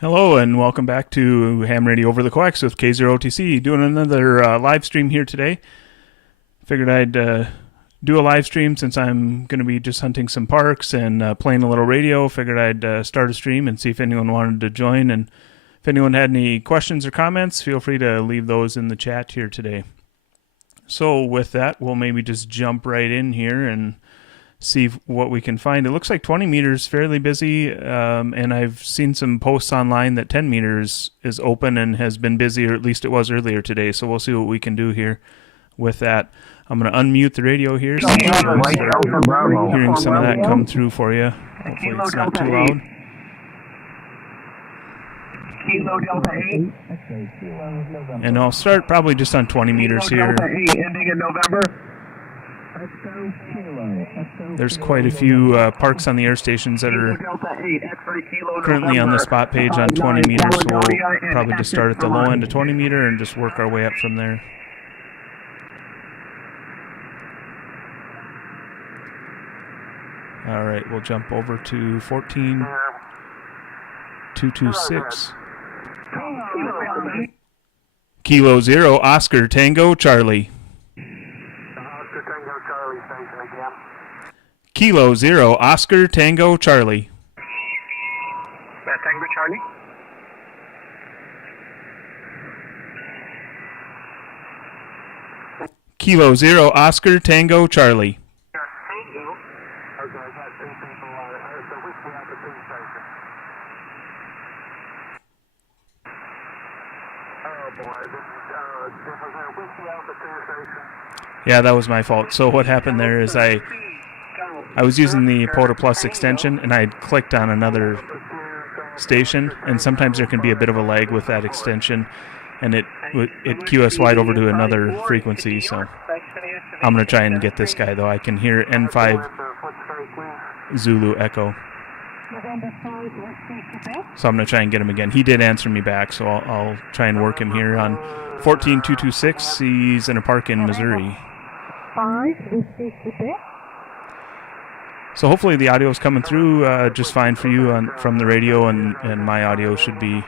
Hello and welcome back to Ham Radio over the Coax with K0OTC. Doing another live stream here today. Figured I'd do a live stream since I'm going to be just hunting some parks and playing a little radio. Figured I'd start a stream and see if anyone wanted to join. And if anyone had any questions or comments, feel free to leave those in the chat here today. So with that, we'll maybe just jump right in here and see what we can find. It looks like 20 meters fairly busy, and I've seen some posts online that 10 meters is open and has been busy, or at least it was earlier today. So we'll see what we can do here with that. I'm going to unmute the radio here so you can start hearing some of that come through for you. Hopefully it's not too loud. And I'll start probably just on 20 meters here. There's quite a few parks on the air stations that are currently on the spot page on 20 meters, so we'll probably just start at the low end of 20 meter and just work our way up from there. All right, we'll jump over to 14226. Kilo 0, Oscar Tango Charlie. Kilo 0, Oscar Tango Charlie. Tango Charlie. Kilo 0, Oscar Tango Charlie. Yeah, that was my fault. So what happened there is I was using the POTA Plus extension, and I had clicked on another station, and sometimes there can be a bit of a lag with that extension, and it QSO'd over to another frequency, so I'm going to try and get this guy, though. I can hear N5 Zulu Echo. So I'm going to try and get him again. He did answer me back, so I'll try and work him here on 14226. He's in a park in Missouri. So hopefully the audio is coming through just fine for you from the radio, and my audio should be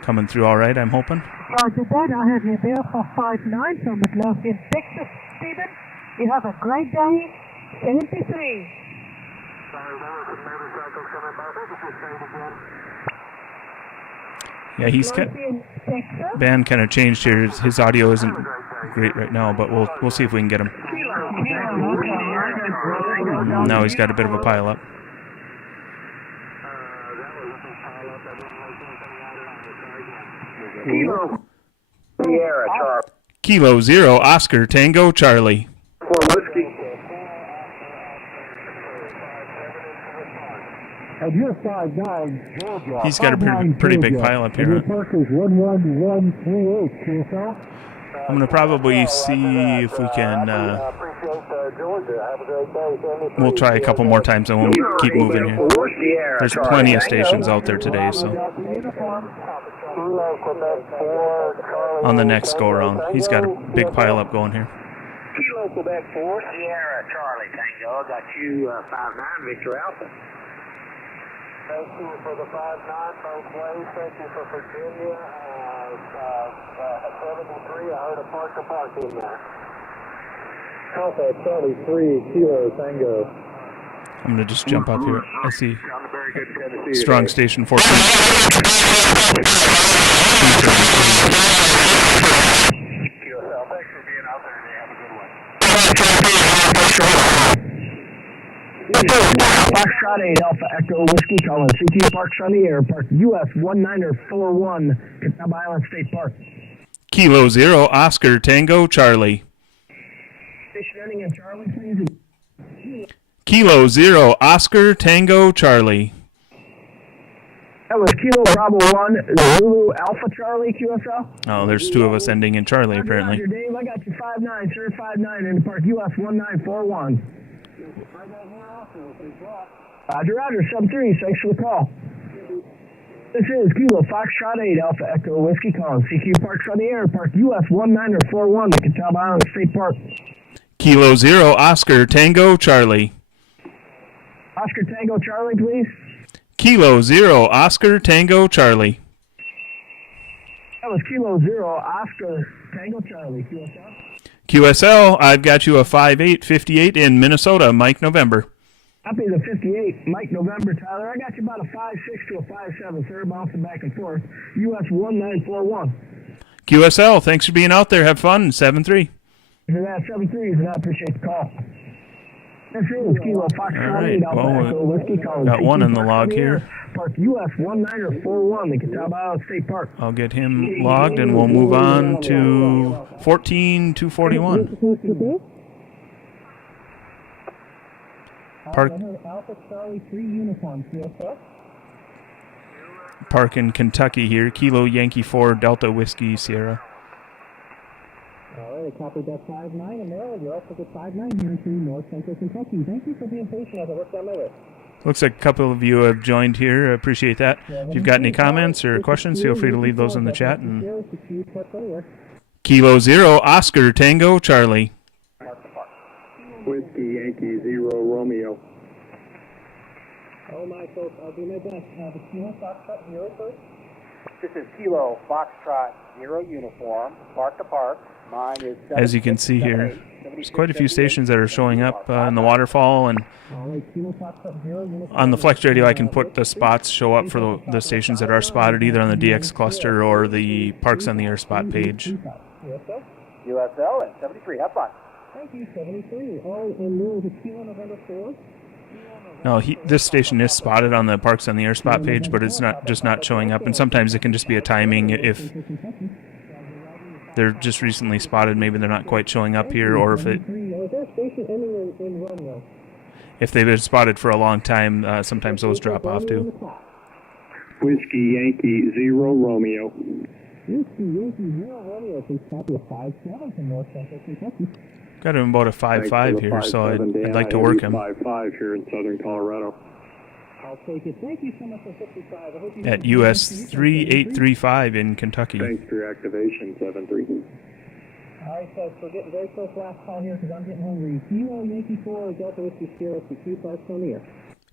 coming through all right, I'm hoping. Roger that. I have you there for 59 from Midlothian, Texas, Stephen. You have a great day. 73. Yeah, band kind of changed here. His audio isn't great right now, but we'll see if we can get him. Now he's got a bit of a pile up. Kilo 0, Oscar Tango Charlie. He's got a pretty big pile up here. I'm going to probably see if we can, we'll try a couple more times and we'll keep moving here. There's plenty of stations out there today, so. On the next go around. He's got a big pile up going here. Kilo Quebec 4, Sierra Charlie Tango, got you 5-9 Victor Alpha. Thank you for the 5-9 both ways. Thank you for Virginia. 73, I heard a park in there. Alpha Charlie 3, Kilo Tango. I'm going to just jump up here. I see strong station 14. QSL, thanks for being out there today. Have a good one. Foxtrot 8 Alpha Echo Whiskey calling CT Parks on the air. Park US 1941, Catawba Island State Park. Kilo 0, Oscar Tango Charlie. Station ending in Charlie, please. Kilo 0, Oscar Tango Charlie. That was Kilo Bravo 1, Zulu Alpha Charlie QSL. Oh, there's two of us ending in Charlie, apparently. Roger, Dave, I got you 5-9, sir, 5-9 in the Park US 1941. Roger, 7-3, thanks for the call. This is Kilo Foxtrot 8 Alpha Echo Whiskey calling CQ Parks on the air, Park US 1941, the Catawba Island State Park. Kilo 0, Oscar Tango Charlie. Oscar Tango Charlie, please. Kilo 0 Oscar Tango Charlie. That was Kilo 0 Oscar Tango Charlie. QSL. QSL, I've got you a 5858 in Minnesota, Mike November. Copy the 58, Mike November, Tyler. I got you about a 5.6 to a 5.7, sir, bouncing back and forth. US 1941. QSL, thanks for being out there. Have fun. 7-3. For that 7.3s, and I appreciate the call. This is Kilo Foxtrot 8 Alpha Echo Whiskey calling. Got one in the log here. Park US 1941, the Catawba State Park. I'll get him logged, and we'll move on to 14-241. Park in Kentucky here. Kilo Yankee 4 Delta Whiskey Sierra. All right, copied that 5-9 in Maryland. You're also at 5-9 here in North Central Kentucky. Thank you for being patient as I work down my list. Looks like a couple of you have joined here. I appreciate that. If you've got any comments or questions, feel free to leave those in the chat. And Kilo 0 Oscar Tango Charlie. Whiskey Yankee 0 Romeo. Oh my folks, I'll do my best. The Kilo Foxtrot 0 first. This is Kilo Foxtrot 0 uniform, park to park. Mine is As you can see here, there's quite a few stations that are showing up in the waterfall, and on the Flex Radio I can put the spots show up for the stations that are spotted either on the DX cluster or the Parks on the Air spot page. USL and 73, have fun. Thank you, 73. All in lieu of the Kilo November 4. No, this station is spotted on the Parks on the Air spot page, but it's not showing up, and sometimes it can just be a timing if they're just recently spotted, maybe they're not quite showing up here, or if they've been spotted for a long time, sometimes those drop off too. Whiskey Yankee 0 Romeo. Whiskey Yankee 0 Romeo, please copy a 5-7 from North Central Kentucky. Got him about a 5.5 here, so I'd like to work him. 5.5 here in southern Colorado. I'll take it. Thank you so much for 55. I hope you At US 3835 in Kentucky. Thanks for your activation, 7-3. All right, folks, we're getting very close to last call here because I'm getting hungry. Kilo Yankee 4 Delta Whiskey Sierra CQ Parks on the air.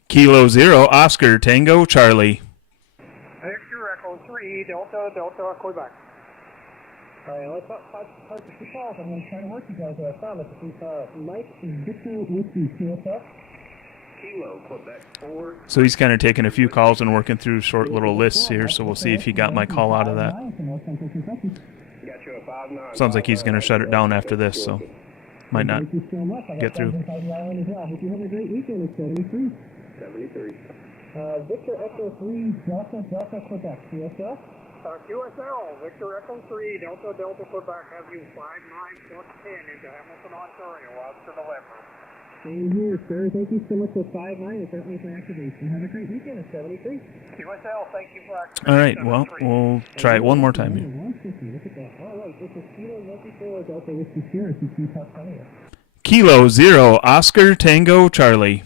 Kilo 0 Oscar Tango Charlie. Victor Echo 3 Delta Quebec. All right, let's parts of 2 calls. I'm going to try to work you guys, I promise. Mike Victor Whiskey QSOs. Kilo Quebec 4. So he's kind of taking a few calls and working through short little lists here, so we'll see if he got my call out of that. Sounds like he's going to shut it down after this, so might not get through. Hope you have a great weekend. It's 73. 73. Victor Echo 3 Delta Quebec QSL. QSL, Victor Echo 3 Delta Quebec, have you 5-9 plus 10 into Hamilton, Ontario, after November. Same here, sir. Thank you so much for 5-9. It's certainly for activation. Have a great weekend at 73. QSL, thank you for activation. All right, well, we'll try it one more time here. 150. Look at that. All right, this is Kilo Yankee 4 Delta Whiskey Sierra CQ Parks on the air. Kilo 0 Oscar Tango Charlie.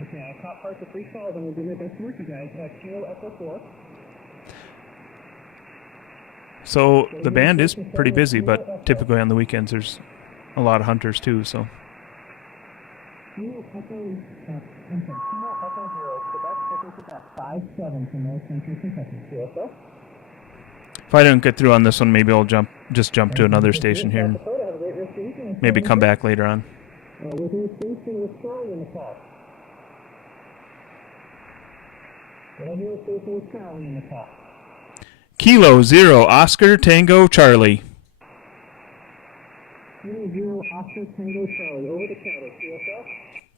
Okay, I'll caught parts of 3 calls. I'm going to do my best to work, you guys. Kilo Echo 4. So the band is pretty busy, but typically on the weekends there's a lot of hunters too, so. Kilo Echo 0, Quebec 5-7 from North Central Kentucky. QSO. If I don't get through on this one, maybe I'll just jump to another station here and maybe come back later on. Within station with Charlie in the call. Did I hear a station with Charlie in the call? Kilo 0 Oscar Tango Charlie. Kilo 0 Oscar Tango Charlie. Over the counter. QSL?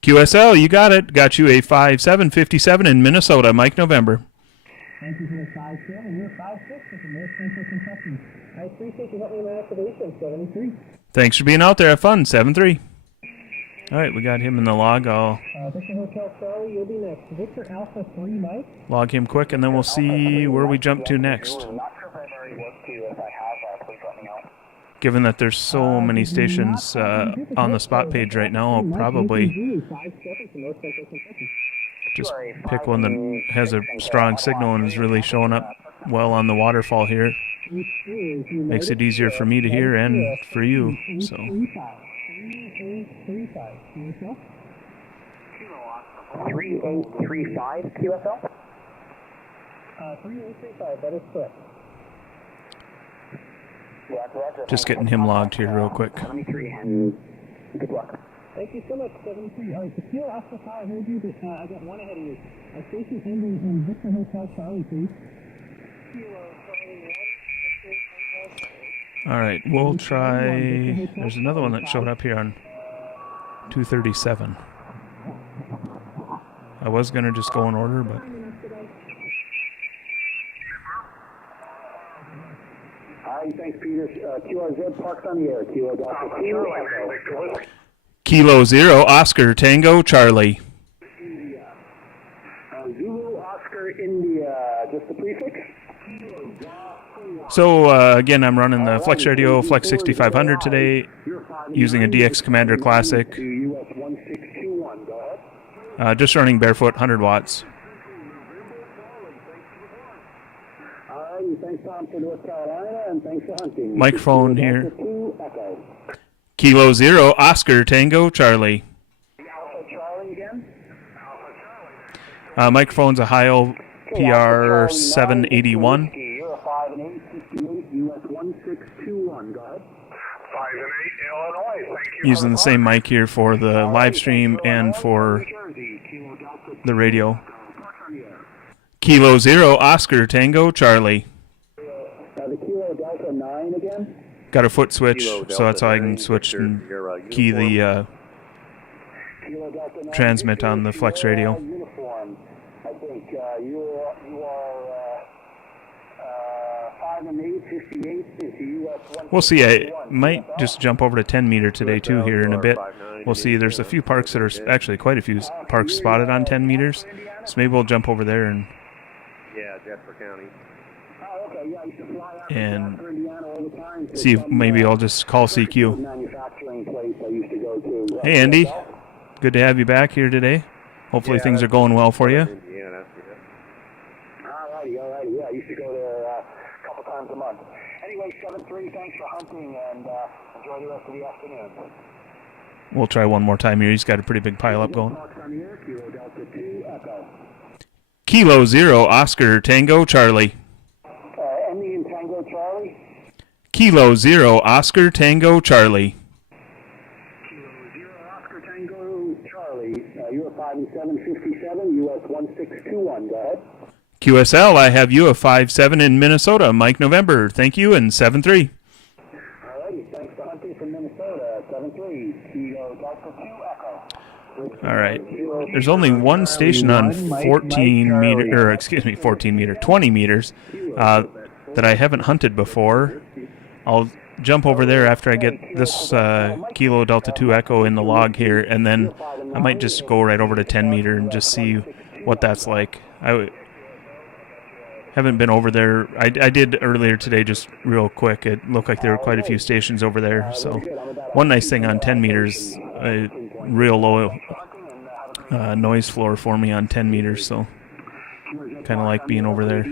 QSL, you got it. Got you a 5.757 in Minnesota, Mike November. Thank you for the 5-7. You're 5-6 from North Central Kentucky. I appreciate you helping me with my activation. 73. Thanks for being out there. Have fun. 7-3. All right, we got him in the log. I'll Victor Hotel Charlie, you'll be next. Victor Alpha 3, Mike. log him quick, and then we'll see where we jump to next. Given that there's so many stations on the spot page right now, I'll probably just pick one that has a strong signal and is really showing up well on the waterfall here. Makes it easier for me to hear and for you. So. Kilo 3835 QSO? 3835, that is correct. Just getting him logged here real quick. 73 and good luck. Thank you so much, 73. All right, the Kilo Alpha Tau, I heard you, but I got one ahead of you. Station ending in Victor Hotel Charlie, please. Kilo Charlie 1. All right, we'll try. There's another one that showed up here on 237. I was going to just go in order, but. Hi, thanks, Peter. QRZ parked on the air. Kilo Delta 2. Kilo 0, Oscar, Tango, Charlie. Zulu, Oscar, India. Just the prefix? So, again, I'm running the Flex Radio Flex 6500 today using a DX Commander Classic. US 1621. Go ahead. Just running barefoot, 100 watts. Alrighty, thanks, Tom, for North Carolina, and thanks for hunting. Microphone here. Delta 2, Echo. Kilo 0, Oscar, Tango, Charlie. Alpha Charlie again? Microphone's a Heil PR 781. You're a 5 and 8, 68, US 1621. Go ahead. 5 and 8, Illinois. Thank you. Using the same mic here for the live stream and for the radio. Kilo 0, Oscar, Tango, Charlie. The Kilo Delta 9 again? Got a foot switch, so that's how I can switch and key the Kilo Delta 9, transmit on the Flex Radio. Uniform. I think you are 5 and 8, 58 into US We'll see. I might just jump over to 10 meter today too here in a bit. We'll see. There's a few parks that are actually quite a few parks spotted on 10 meters. So maybe we'll jump over there and Jasper County. and see if maybe I'll just call CQ. manufacturing place I used to go to. Hey Andy, good to have you back here today. Hopefully things are going well for you. Indiana. Alrighty. Yeah, I used to go there a couple times a month. Anyway, 7-3, thanks for hunting, and enjoy the rest of the afternoon. We'll try one more time here. He's got a pretty big pile up going. Kilo Delta 2, Echo. Kilo 0, Oscar, Tango, Charlie. Ending in Tango Charlie. Kilo 0, Oscar, Tango, Charlie. Kilo 0, Oscar Tango Charlie. You are 5 and 7, 57, US 1621. Go ahead. QSL, I have you a 5-7 in Minnesota. Mike November, thank you, and 7-3. Alrighty, thanks for hunting from Minnesota. 7-3, Kilo Delta 2, Echo. All right. There's only one station on 20 meters that I haven't hunted before. I'll jump over there after I get this Kilo Delta 2 Echo in the log here, and then I might just go right over to 10 meter and just see what that's like. I haven't been over there. I did earlier today just real quick. It looked like there were quite a few stations over there. So one nice thing on 10 meters, real low noise floor for me on 10 meters, so kind of like being over there.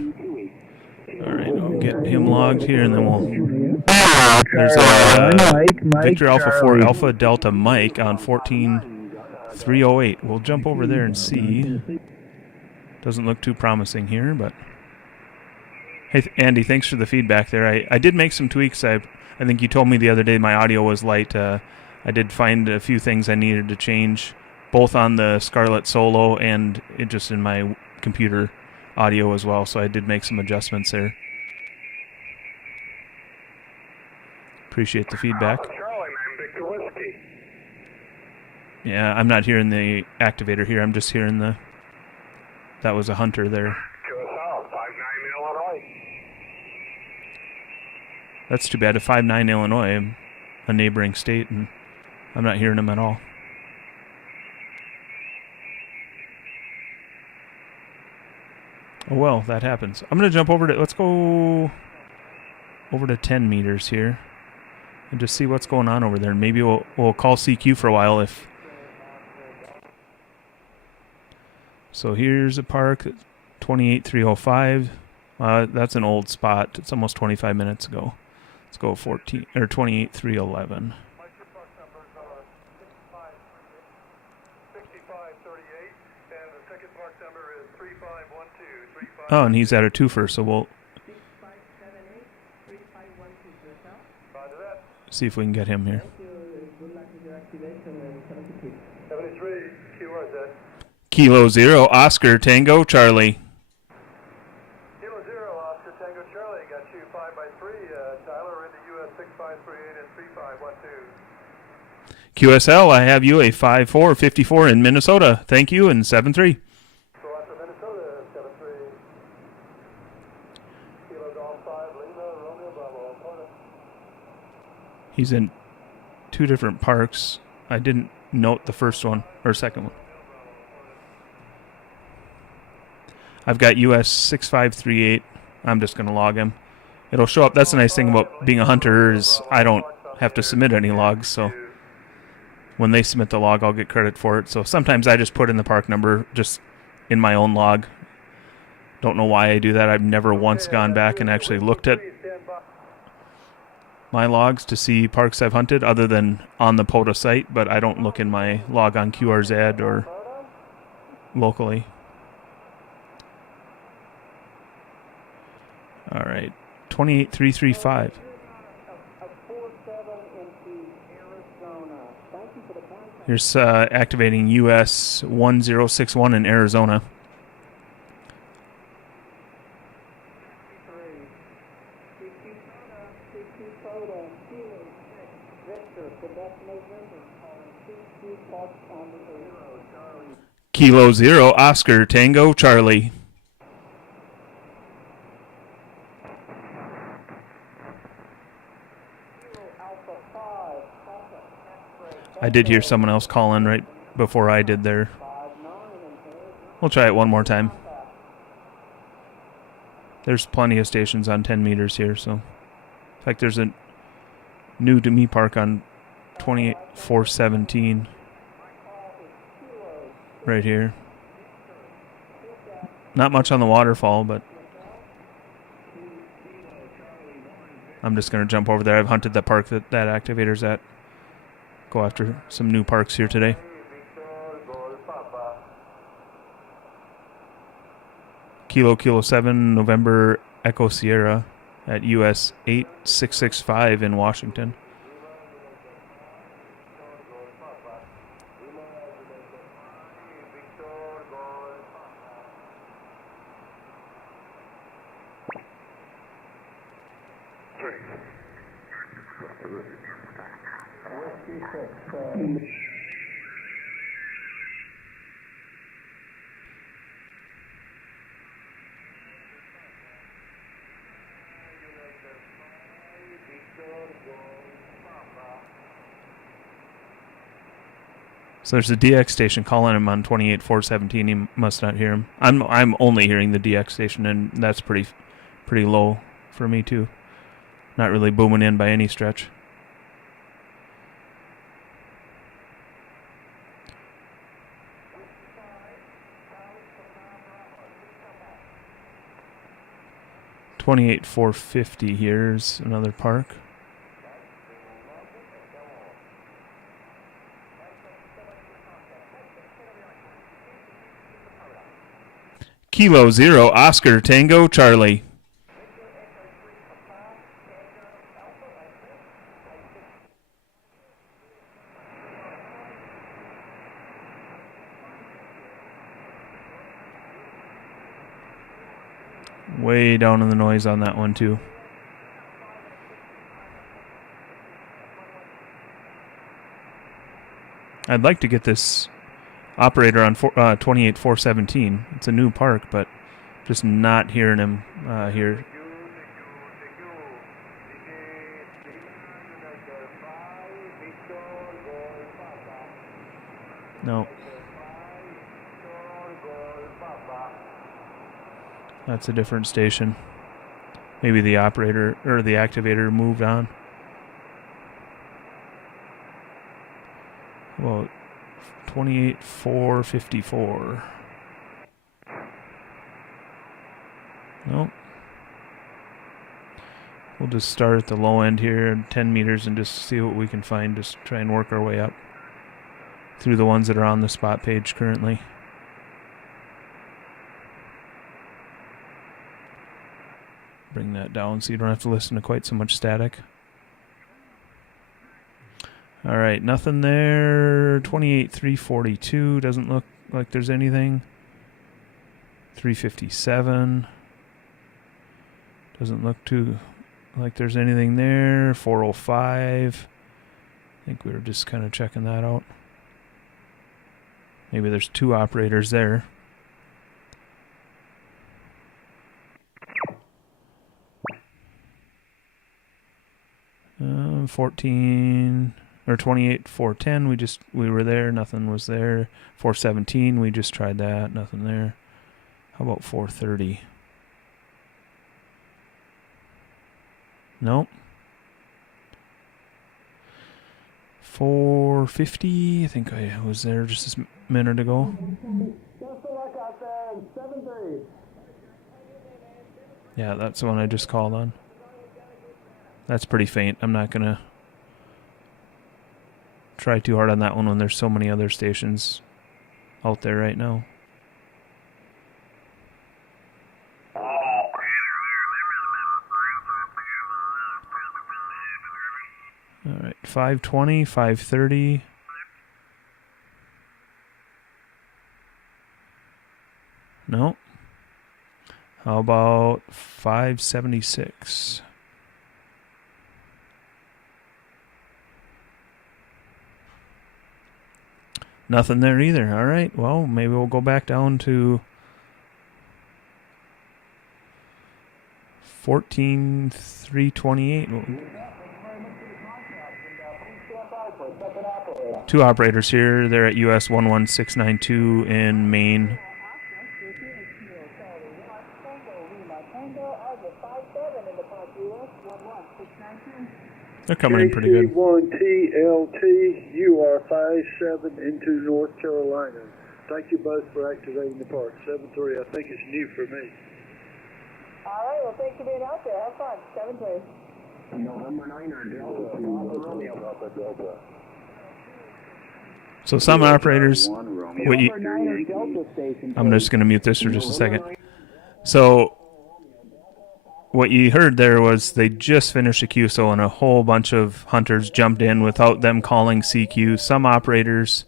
All right, I'll get him logged here, and then we'll... There's a Victor Alpha 4 Alpha Delta Mike on 14308. We'll jump over there and see. Doesn't look too promising here, but... Hey, Andy, thanks for the feedback there. I did make some tweaks. I think you told me the other day my audio was light. I did find a few things I needed to change, both on the Scarlett Solo and just in my computer audio as well, so I did make some adjustments there. Appreciate the feedback. Charlie, man, Victor Whiskey. Yeah, I'm not hearing the activator here. I'm just hearing the... That was a hunter there. QSO, 5-9, Illinois. That's too bad. A 5-9 Illinois, a neighboring state, and I'm not hearing them at all. Oh well, that happens. I'm going to jump over to... Let's go over to 10 meters here and just see what's going on over there. Maybe we'll call CQ for a while if... So here's a park, 28305. That's an old spot. It's almost 25 minutes ago. Let's go 28311. Oh, and he's at a twofer, so we'll see if we can get him here. 73, QRZ. Kilo 0, Oscar, Tango, Charlie. Kilo 0, Oscar Tango Charlie, got you 5 by 3. Tyler into US 6538 and 3512. QSL, I have you a 5454 in Minnesota. Thank you, and 73. So after Minnesota, 73. Kilo Golf 5, Lima, Romeo Bravo, Florida. He's in 2 different parks. I didn't note the first one, or second one. I've got US 6538. I'm just going to log him. It'll show up. That's the nice thing about being a hunter is I don't have to submit any logs, so when they submit the log, I'll get credit for it. So sometimes I just put in the park number just in my own log. Don't know why I do that. I've never once gone back and actually looked at my logs to see parks I've hunted other than on the POTA site, but I don't look in my log on QRZ or locally. All right, 28335. Here's activating US 1061 in Arizona. Kilo 0, Oscar, Tango, Charlie. I did hear someone else call in right before I did there. We'll try it one more time. There's plenty of stations on 10 meters here, so. In fact, there's a new to me park on 28417 right here. Not much on the waterfall, but I'm just going to jump over there. I've hunted the park that activator's at. Go after some new parks here today. Kilo 7, November Echo Sierra at US 8665 in Washington. So there's a DX station calling him on 28417. He must not hear him. I'm only hearing the DX station, and that's pretty low for me too. Not really booming in by any stretch. $28,450. Here's another park. Kilo 0, Oscar, Tango, Charlie. Way down in the noise on that one too. I'd like to get this operator on 28417. It's a new park, but just not hearing him here. No. That's a different station. Maybe the operator or the activator moved on. Well, 28454. Nope. We'll just start at the low end here, 10 meters, and just see what we can find. Just try and work our way up through the ones that are on the spot page currently. Bring that down so you don't have to listen to quite so much static. All right, nothing there. 28,342 doesn't look like there's anything. 357 doesn't look too like there's anything there. 405. I think we were just kind of checking that out. Maybe there's two operators there. Um, 14 or 28, 410. We were there. Nothing was there. 417. We just tried that. Nothing there. How about 430? Nope. 450. I think I was there just a minute ago. Yeah, that's the one I just called on. That's pretty faint. I'm not going to try too hard on that one when there's so many other stations out there right now. All right, 520, 530. No. How about 576? Nothing there either. All right, well, maybe we'll go back down to 14,328. Two operators here. They're at US 11692 in Maine. They're coming in pretty good. K0OTC, you are 57 into North Carolina. Thank you both for activating the park. 73, I think it's new for me. All right, well, thanks for being out there. Have fun. 7-3. November 9 or Delta. So some operators, I'm just going to mute this for just a second. So what you heard there was they just finished a QSO and a whole bunch of hunters jumped in without them calling CQ. Some operators,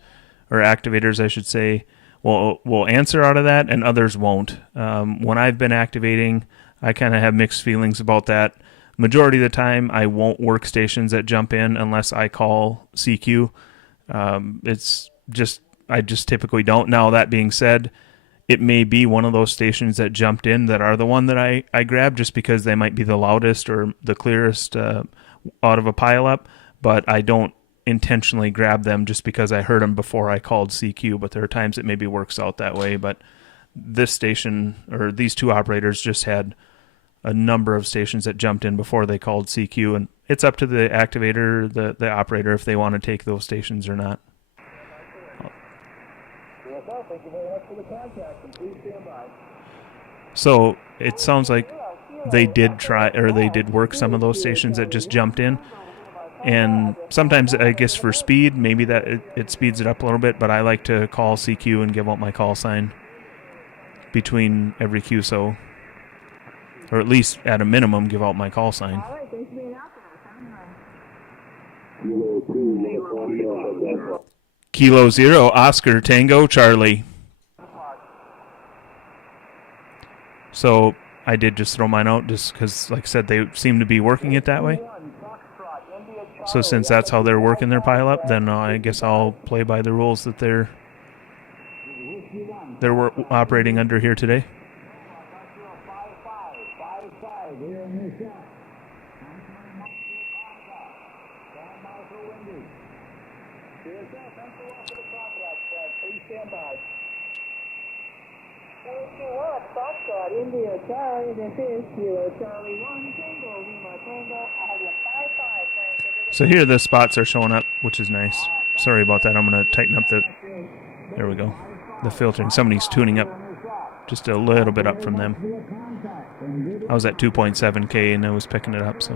or activators I should say, will answer out of that and others won't. When I've been activating, I kind of have mixed feelings about that. Majority of the time I won't work stations that jump in unless I call CQ. It's just, I just typically don't. Now that being said, it may be one of those stations that jumped in that are the one that I grabbed just because they might be the loudest or the clearest out of a pileup, but I don't intentionally grab them just because I heard them before I called CQ, but there are times it maybe works out that way. But this station, or these two operators, just had a number of stations that jumped in before they called CQ, and it's up to the activator, the operator, if they want to take those stations or not. Thank you very much for the contact, and please stand by. So it sounds like they did try, or they did work some of those stations that just jumped in. And sometimes, I guess for speed, maybe that it speeds it up a little bit, but I like to call CQ and give out my call sign between every QSO. Or at least, at a minimum, give out my call sign. All right, thanks for being out there. Kilo 0, Oscar, Tango, Charlie. So I did just throw mine out just because, like I said, they seem to be working it that way. So since that's how they're working their pileup, then I guess I'll play by the rules that they're operating under here today. India Charlie, this is Kilo Charlie 1 Tango Lima Tango. I have you 5-5. So here the spots are showing up, which is nice. Sorry about that. I'm going to tighten up there we go. The filtering. Somebody's tuning up just a little bit up from them. I was at 2.7K and I was picking it up, so.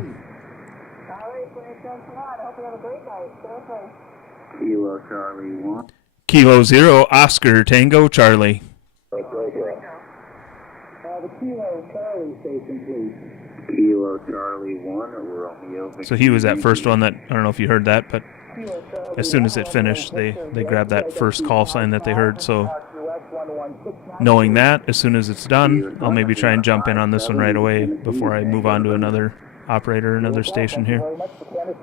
Kilo Charlie 1. Kilo 0, Oscar, Tango, Charlie. The Kilo Charlie station location, please. Kilo Charlie 1, we're Romeo. So he was that first one that, I don't know if you heard that, but as soon as it finished, they grabbed that first call sign that they heard. So knowing that, as soon as it's done, I'll maybe try and jump in on this one right away before I move on to another operator, another station here.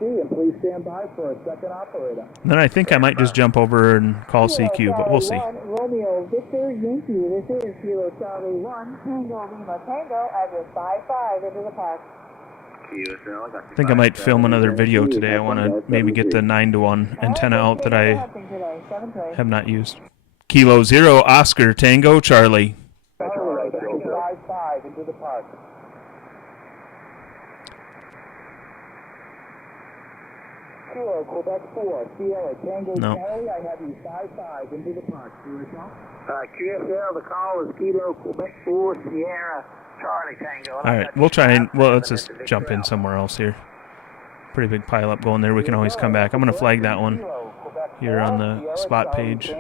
And please stand by for a second operator. Then I think I might just jump over and call CQ, but we'll see. Romeo Victor Yankee, this is Kilo Charlie 1, Tango Lima Tango, address 55 into the park. I think I might film another video today. I want to maybe get the 9-to-1 antenna out that I have not used. Kilo 0, Oscar Tango Charlie. 55 into the park. Kilo Quebec 4, Sierra Tango No. Charlie, I have you 55 into the park. QSL? QSL, the call is Kilo Quebec 4, Sierra Charlie Tango. All right, we'll try and, well, let's just jump in somewhere else here. Pretty big pile up going there. We can always come back. I'm going to flag that one here on the spot page,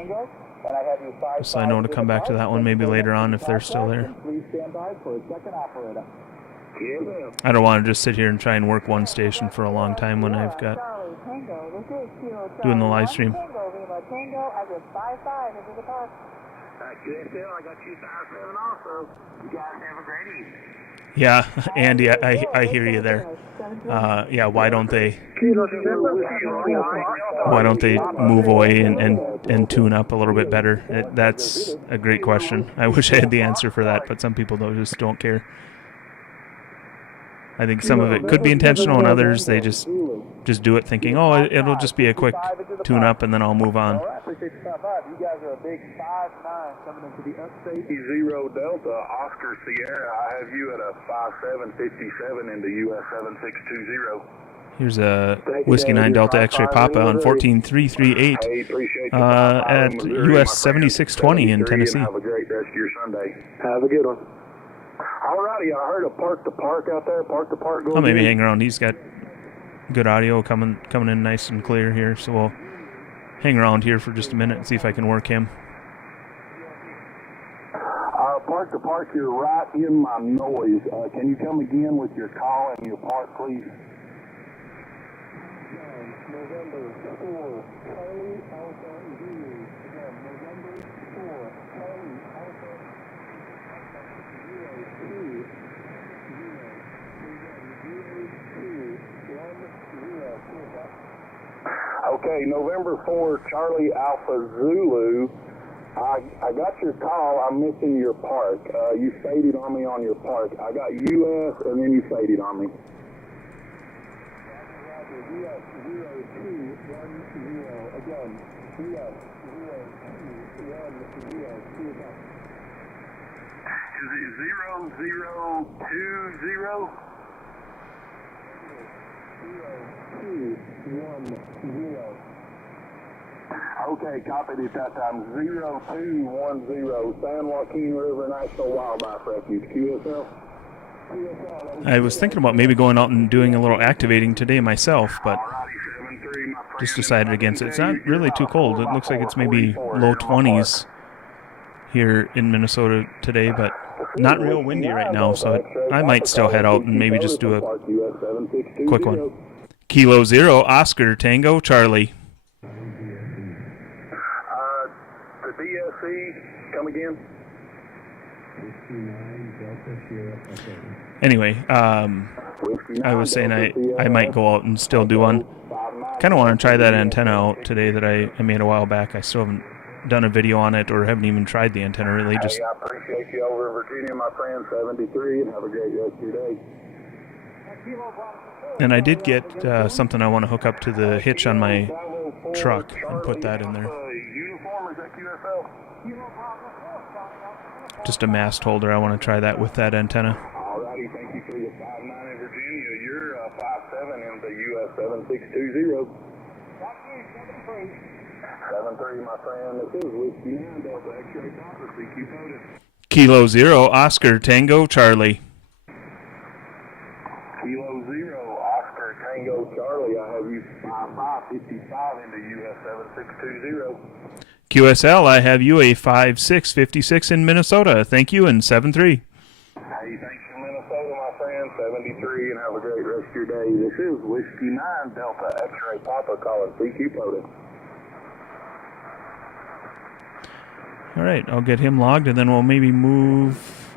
just so I know to come back to that one maybe later on if they're still there. Please stand by for a second operator. I don't want to just sit here and try and work one station for a long time when I've got doing the live stream. Tango Lima Tango, address 55 into the park. QSL, I got 257 also. You guys have a great evening. Yeah, Andy, I hear you there. Yeah, why don't they move away and tune up a little bit better? That's a great question. I wish I had the answer for that, but some people just don't care. I think some of it could be intentional, and others they just do it thinking, oh, it'll just be a quick tune-up, and then I'll move on. You guys are a big 5'9" coming into the upstate. 0 Delta, Oscar Sierra, I have you at a 5757 into US 7620. Here's a Whiskey 9 Delta X-Ray Papa on 14338 at US 7620 in Tennessee. Have a great rest of your Sunday. Have a good one. Alrighty, I heard a park to park out there. Park to park. I'll maybe hang around. He's got good audio coming in nice and clear here, so we'll hang around here for just a minute and see if I can work him. Park to park, you're right in my noise. Can you come again with your call and your park, please? November 4, Charlie Alpha Zulu. Again, November 4, Charlie Alpha 0210. Okay, November 4, Charlie Alpha Zulu. I got your call. I'm missing your park. You faded on me on your park. I got US and then you faded on me. US 0210. Again, US 0210. Is it 0020? 0210. Okay, copied at that time. 0210, San Joaquin River National Wildlife Refuge, QSL. I was thinking about maybe going out and doing a little activating today myself, but just decided against it. It's not really too cold. It looks like it's maybe low 20s here in Minnesota today, but not real windy right now, so I might still head out and maybe just do a quick one. Kilo 0, Oscar Tango Charlie. The DSC, come again? Anyway, I was saying I might go out and still do one. Kind of want to try that antenna out today that I made a while back. I still haven't done a video on it or haven't even tried the antenna really. Just I appreciate you over in Virginia, my friend, 73, and have a great rest of your day. And I did get something I want to hook up to the hitch on my truck and put that in there. Uniform, is that QSL? Just a mast holder. I want to try that with that antenna. Alrighty, thank you for your 5'9" in Virginia. You're 5'7" in the US 7620. 73, my friend. This is Whiskey 9 Delta X-ray Papa, CQ Coded. Kilo 0, Oscar Tango Charlie. Kilo 0, Oscar Tango Charlie. I have you 5555 into US 7620. QSL, I have you a 5656 in Minnesota. Thank you, and 73. Hey, thanks for Minnesota. 73 and have a great rest of your day. This is Whiskey 9 Delta X-Ray Papa calling CQ Poda. All right, I'll get him logged, and then we'll maybe move.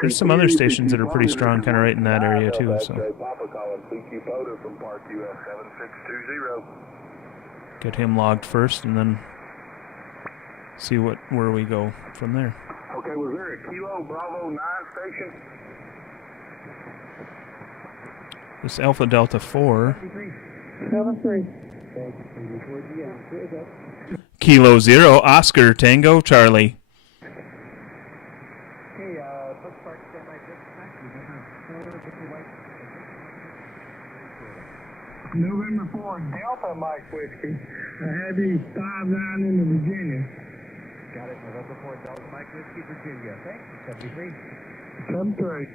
There's some other stations that are pretty strong, kind of right in that area too. So Papa calling CQ Poda from Park US 7620. Get him logged first, and then see where we go from there. Okay, was there a Kilo Bravo 9 station? This Alpha Delta 4. 7-3. Kilo 0 Oscar Tango Charlie. November 4, Delta Mike Whiskey. I have you 5-9 into Virginia. Got it. November 4, Delta Mike Whiskey, Virginia. Thanks. 73. 7-3. All right,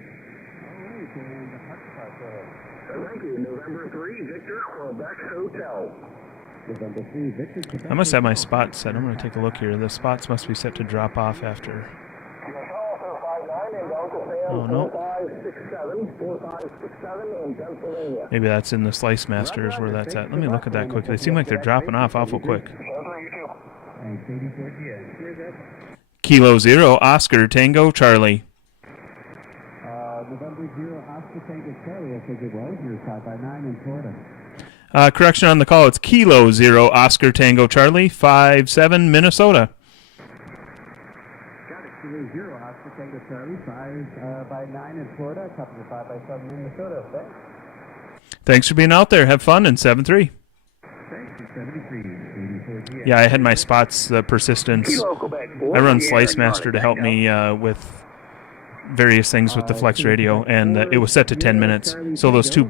and the Park Park, go ahead. Thank you. November 3, Victor, Quebec Hotel. November 3, Victor, Quebec. I must have my spots set. I'm going to take a look here. The spots must be set to drop off after. Oh, no. 4567 in Pennsylvania. Maybe that's in the Slice Masters where that's at. Let me look at that quick. They seem like they're dropping off awful quick. Thanks, 84 GS. Kilo 0 Oscar Tango Charlie. November 0, Oscar Tango Charlie. I think it was. You're 5-9 in Florida. Correction on the call. It's Kilo 0 Oscar Tango Charlie 5-7 Minnesota. Got it. Kilo 0, Oscar Tango Charlie 5-9 in Florida. Copy the 5-7 in Minnesota. Thanks. Thanks for being out there. Have fun in 7-3. Thanks. 73. 84 GS. Yeah, I had my spots, the persistence. I run Slice Master to help me with various things with the Flex radio, and it was set to 10 minutes. So those two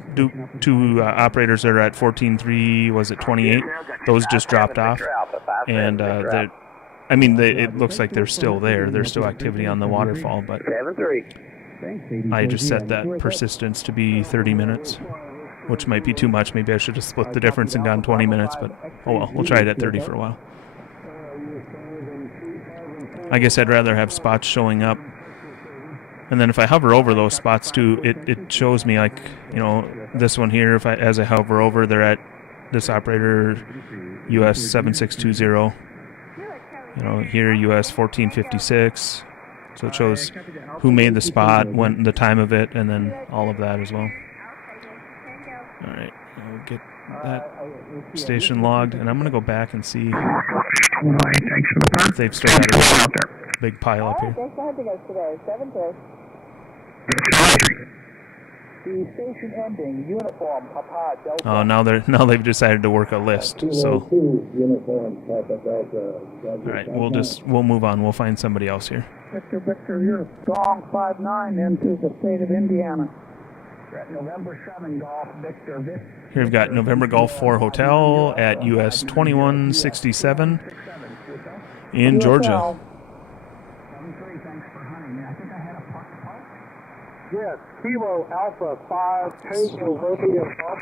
operators that are at 14.3, was it 28? Those just dropped off, and it looks like they're still there. There's still activity on the waterfall, but I just set that persistence to be 30 minutes, which might be too much. Maybe I should have split the difference and gone 20 minutes, but oh well, we'll try it at 30 for a while. I guess I'd rather have spots showing up. And then if I hover over those spots too, it shows me, like, you know, this one here, as I hover over, they're at this operator US 7620. You know, here US 1456. So it shows who made the spot, when, the time of it, and then all of that as well. All right, I'll get that station logged, and I'm going to go back and see if they've still got a big pile up here. Thanks for having us today. 7-3. The station ending, uniform, Papa, Delta. Oh, now they've decided to work a list. So, all right, we'll move on. We'll find somebody else here. Victor, you're strong 5-9 into the state of Indiana. November 7 Golf, Victor. Here we've got November Golf 4 Hotel at US 2167 in Georgia. Yes, Kilo Alpha 5, Tango Romeo Fox.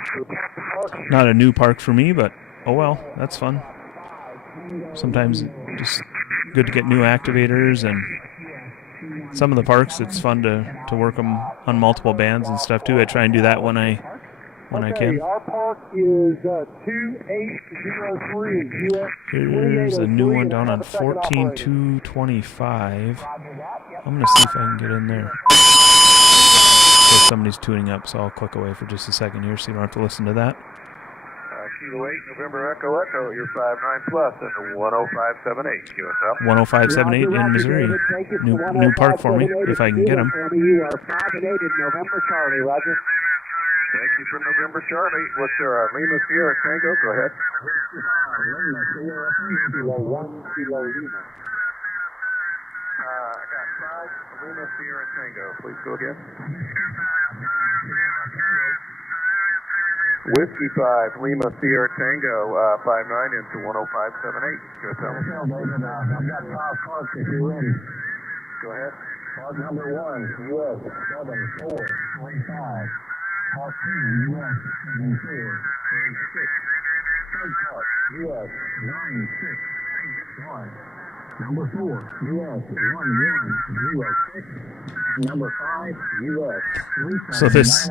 Not a new park for me, but oh well, that's fun. Sometimes just good to get new activators, and some of the parks it's fun to work them on multiple bands and stuff too. I try and do that when I can. Our park is 2803 US. Here's a new one down on 14225. I'm gonna see if I can get in there. So somebody's tuning up, so I'll click away for just a second here so you don't have to listen to that. Kilo 8, November Echo Echo, you're 5-9 plus into 10578 QSL. 10578 in Missouri. New park for me, if I can get them. You are 5-8 in November Charlie, Roger. Thank you for November Charlie. What's your Lima Sierra Tango? Go ahead. Lima Sierra Kilo 1 Kilo Lima. I got 5 Lima Sierra Tango. Please go again. Whiskey 5 Lima Sierra Tango 5-9 into 10578. Go tell me. I've got 5 parks if you're ready. Go ahead. Park number 1, US 7435. Park 2, US 7436. Third park, US 9681. Number 4, US 1106. Number 5, US So this,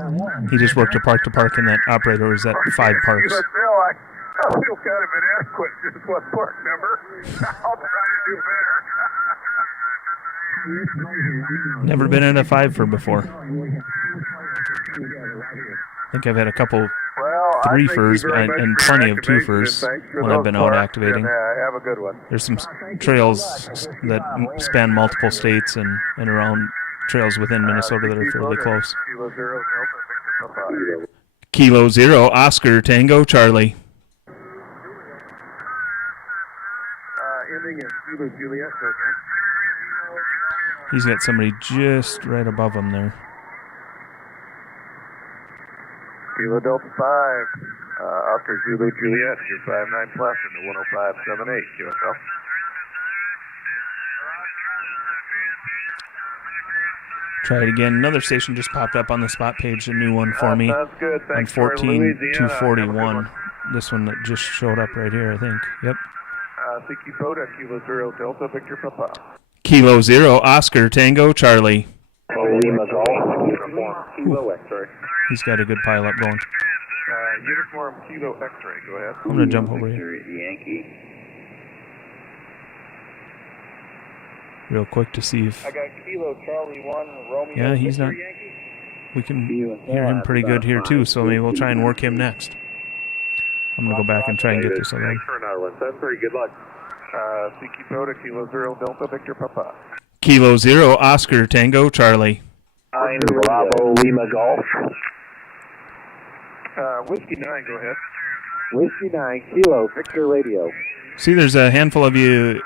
he just worked a park to park, and that operator was at 5 parks. I feel kind of inadequate, just one park number. I'll try to do better. Never been at a 5 for before. I think I've had a couple Well, 3-fers and plenty of 2-fers when I've been out activating. Have a good one. There's some trails that span multiple states and around trails within Minnesota that are fairly close. Kilo 0, Oscar, Tango, Charlie. Ending in Kilo Juliet. He's got somebody just right above him there. Kilo Delta 5, Oscar Zulu Juliet, you're 59 plus into 10578, QSL. Try it again. Another station just popped up on the spot page, a new one for me. Sounds good. On Thanks for 14241. This one that just showed up right here, I think. Yep. CQ Boda, Kilo 0 Delta, Victor Papa. Kilo 0, Oscar, Tango, Charlie. Lima Golf, Uniform Kilo X-ray. He's got a good pileup going. Uniform Kilo X-ray, go ahead. I'm going to jump over here Yankee. real quick to see if... I got Kilo Charlie 1 Romeo. Yeah, he's not... Yankee. We can hear him pretty good here too, so maybe we'll try and work him next. I'm going to go back and try and get this other one. Thanks for another one. 7-3, good luck. CQ Boda, Kilo 0 Delta, Victor Papa. Kilo 0, Oscar, Tango, Charlie. 9 Bravo Lima Golf. Whiskey 9, go ahead. Whiskey 9 Kilo Victor Radio. See, there's a handful of you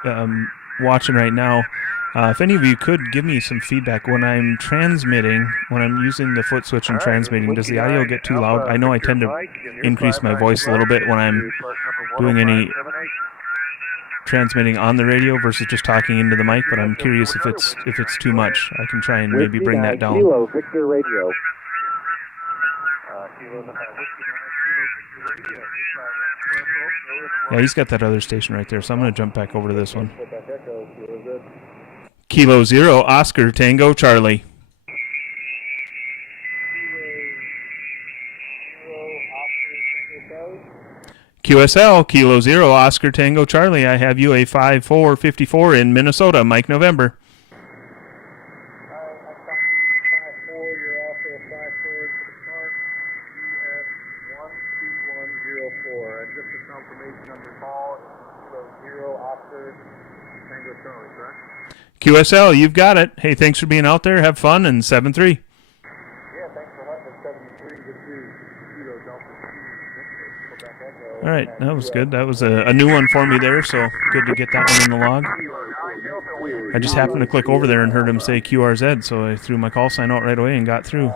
watching right now. If any of you could give me some feedback when I'm transmitting, when I'm using the foot switch and transmitting, does the audio get too loud? I know I tend to increase my voice a little bit when I'm doing any transmitting on the radio versus just talking into the mic, but I'm curious if it's too much. I can try and maybe bring that down. Kilo Victor Radio. Yeah, he's got that other station right there, so I'm going to jump back over to this one. Kilo 0, Oscar, Tango, Charlie. QSL, Kilo 0, Oscar, Tango, Charlie. I have you a 5454 in Minnesota, Mike November. QSL, you've got it. Hey, thanks for being out there. Have fun, and 7-3. Yeah, thanks for having 73. Good to All right, that was good. That was a new one for me there, so good to get that one in the log. I just happened to click over there and heard him say QRZ, so I threw my call sign out right away and got through.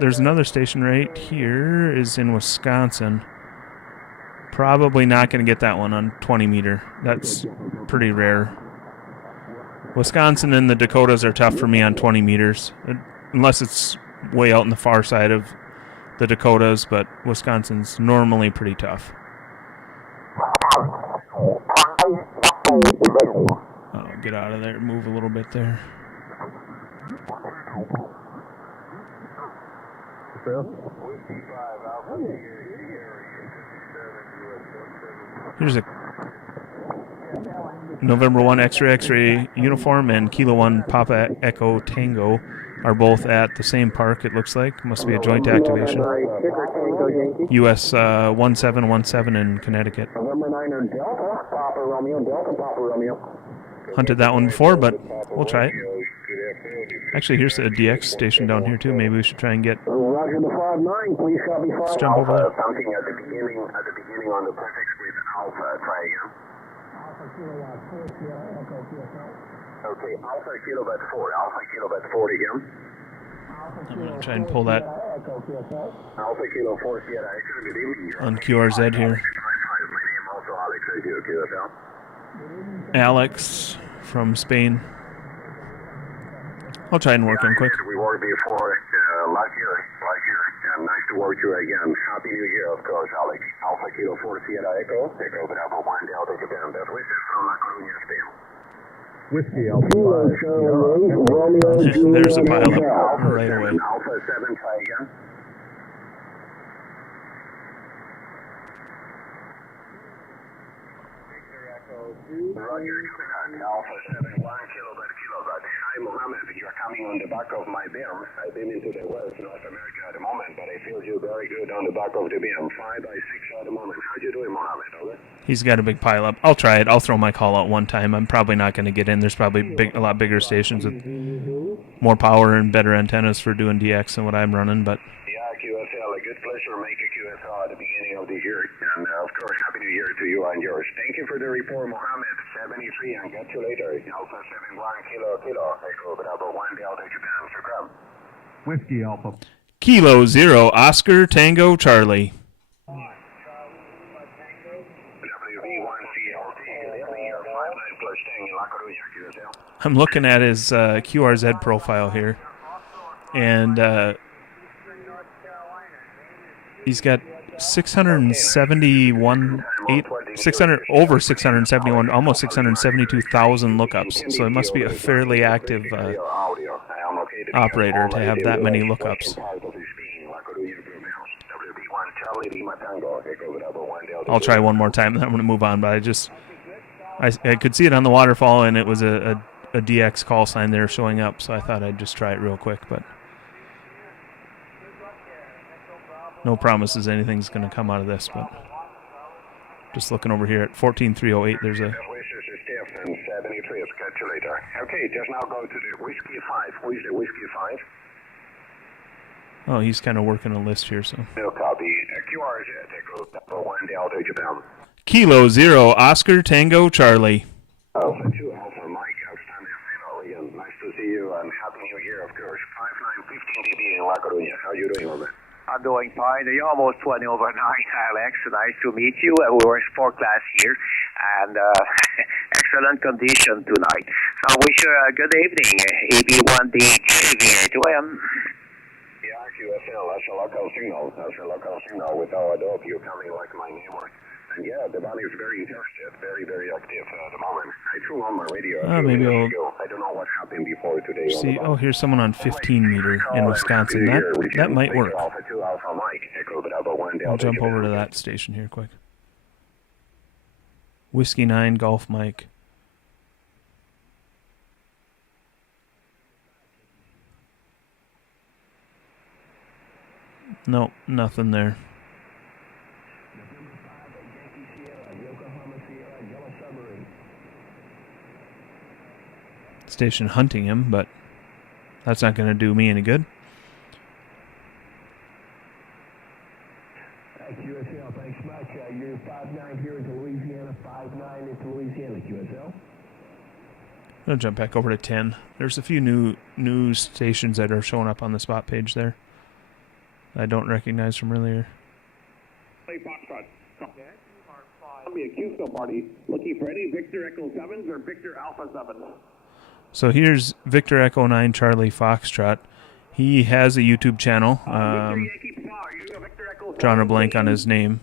There's another station right here, is in Wisconsin. Probably not going to get that one on 20 meter. That's pretty rare. Wisconsin and the Dakotas are tough for me on 20 meters, unless it's way out in the far side of the Dakotas, but Wisconsin's normally pretty tough. Oh, get out of there. Move a little bit there. Here's a November 1 X-ray uniform and Kilo 1 Papa Echo Tango are both at the same park, it looks like. Must be a joint activation. US 1717 in Connecticut. Hunted that one before, but we'll try it. Actually, here's a DX station down here too. Maybe we should try and get... Let's jump over there. Something at the beginning on the prefix with Alpha. Try again. Okay, Alpha Kilowatt 4. Alpha Kilowatt 4 again. I'm going to try and pull that Alpha Kilo 4 Sierra Echo. Good evening. on QRZ here. My name also Alex Radio QSL. Alex from Spain. I'll try and work him quick. We worked before last year, and nice to work you again. Happy New Year, of course, Alex. Alpha Kilo 4 Sierra Echo. Echo Bravo 1 Delta Japan. Best wishes from La Coruña, Spain. Whiskey Alpha Kilo 5. Charlie 8, Romeo There's a Juliet pileup Hotel. right away. Alpha 7, try again. Roger, Alpha 7, 1 kilobyte kilobyte. Hi Mohammed, you're coming on the back of my beam. I've been into the West North America at the moment, but I feel you very good on the back of the beam. 5 by 6 at the moment. How you doing, Mohammed? Over? He's got a big pileup. I'll try it. I'll throw my call out one time. I'm probably not going to get in. There's probably a lot bigger stations with more power and better antennas for doing DX than what I'm running, but Yeah, QSL, a good pleasure making QSL at the beginning of the year. And of course, Happy New Year to you and yours. Thank you for the report, Mohammed. 73, and get you later. Alpha 7, 1 kilo, kilo. Echo Bravo 1 Delta Japan, Scrum. Whiskey Alpha. Kilo 0 Oscar Tango Charlie. I'm looking at his QRZ profile here, and he's got 671, 600 over 671, almost 672,000 lookups. So it must be a fairly active operator to have that many lookups. I'll try one more time, then I'm going to move on. But I could see it on the waterfall, and it was a DX call sign there showing up, so I thought I'd just try it real quick, but no promises anything's going to come out of this. But just looking over here at 14308, there's a... Okay, just now go to the Whiskey 5. Who is the Whiskey 5? Oh, he's kind of working a list here, so... No copy. QRZ, Echo Bravo 1 Delta Japan. Kilo 0 Oscar Tango Charlie. Alpha 2 Alpha Mike, outstanding Again, nice to see you and Happy New Year, of course. 5915 dB in La Coruña. How are you doing on that? I'm doing fine. You're almost 20 over 9, Alex. Nice to meet you. We were in sport class here, and excellent condition tonight. So I wish you a good evening. AB1DJ here, 2 a.m. Yeah, QSL, that's a local signal. That's a local signal. Without a doubt, you're coming like my neighbor. And yeah, the body is very interested, very, very active at the moment. I threw on my radio. Maybe I'll I don't know what happened before today. see. Oh, here's someone on 15 meter in Wisconsin. That might work. Alpha 2 Alpha Mike, Echo Bravo 1 Delta I'll jump Japan. over to that station here quick. Whiskey 9 Golf Mike. Nope, nothing there. Station hunting him, but that's not going to do me any good. QSL, thanks much. You're 5-9 here into Louisiana, 5-9 into Louisiana, QSL. I'm going to jump back over to 10. There's a few new news stations that are showing up on the spot page there I don't recognize from earlier. Columbia QSO party looking for any Victor Echo 7s or Victor Alpha 7s. So here's Victor Echo 9 Charlie Foxtrot. He has a YouTube channel. Drawing a blank on his name.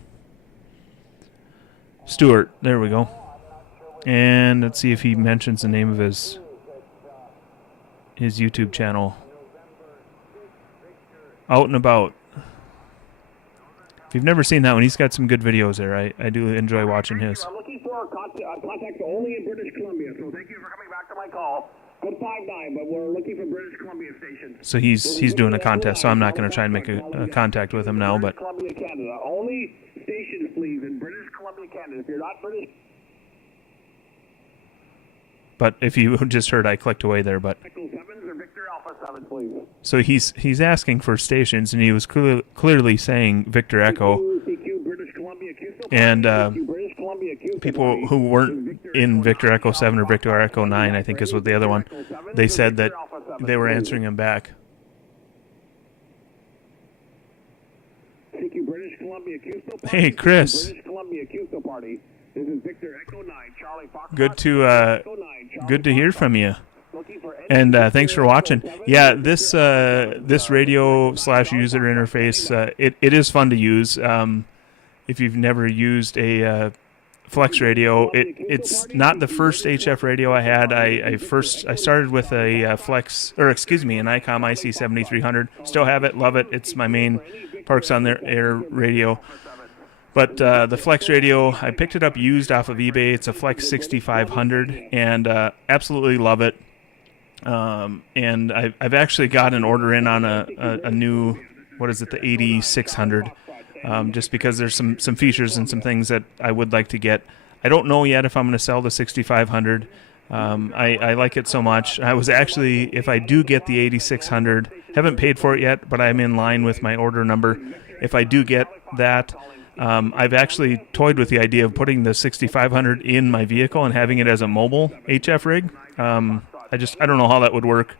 Stuart. There we go. And let's see if he mentions the name of his YouTube channel. Out and About. If you've never seen that one, he's got some good videos there. I do enjoy watching his. I'm looking for contacts only in British Columbia, so thank you for coming back to my call. Good 5-9, but we're looking for British Columbia stations. So he's doing a contest, so I'm not going to try and make a contact with him now. But Columbia, Canada. Only stations, please, in British Columbia, Canada. If you're not British... But if you just heard, I clicked away there. But Echo 7s or Victor Alpha 7, please. so he's asking for stations, and he was clearly saying Victor Echo. And people who weren't in Victor Echo 7 or Victor Echo 9, I think is what the other one, they said that they were answering him back. Hey, Chris. Good to hear from you. And thanks for watching. Yeah, this radio / user interface, it is fun to use. If you've never used a Flex radio. It's not the first HF radio I had. I started with a Flex, or excuse me, an ICOM IC 7300. Still have it, love it. It's my main Parks on the Air radio. But the Flex radio, I picked it up used off of eBay. It's a Flex 6500, and absolutely love it. And I've actually got an order in on a new, what is it, the 8600, just because there's some features and some things that I would like to get. I don't know yet if I'm going to sell the 6500. I like it so much. I was actually, if I do get the 8600, haven't paid for it yet, but I'm in line with my order number. If I do get that, I've actually toyed with the idea of putting the 6500 in my vehicle and having it as a mobile HF rig. I don't know how that would work,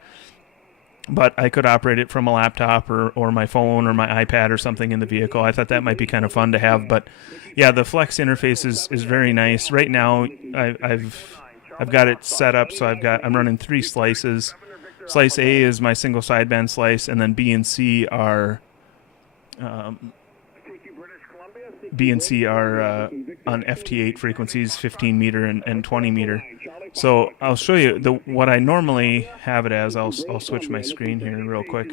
but I could operate it from a laptop or my phone or my iPad or something in the vehicle. I thought that might be kind of fun to have. But yeah, the Flex interface is very nice. Right now, I've got it set up so I'm running 3 slices. Slice A is my single sideband slice, and then B and C are on FT8 frequencies, 15 meter and 20 meter. So I'll show you what I normally have it as. I'll switch my screen here real quick.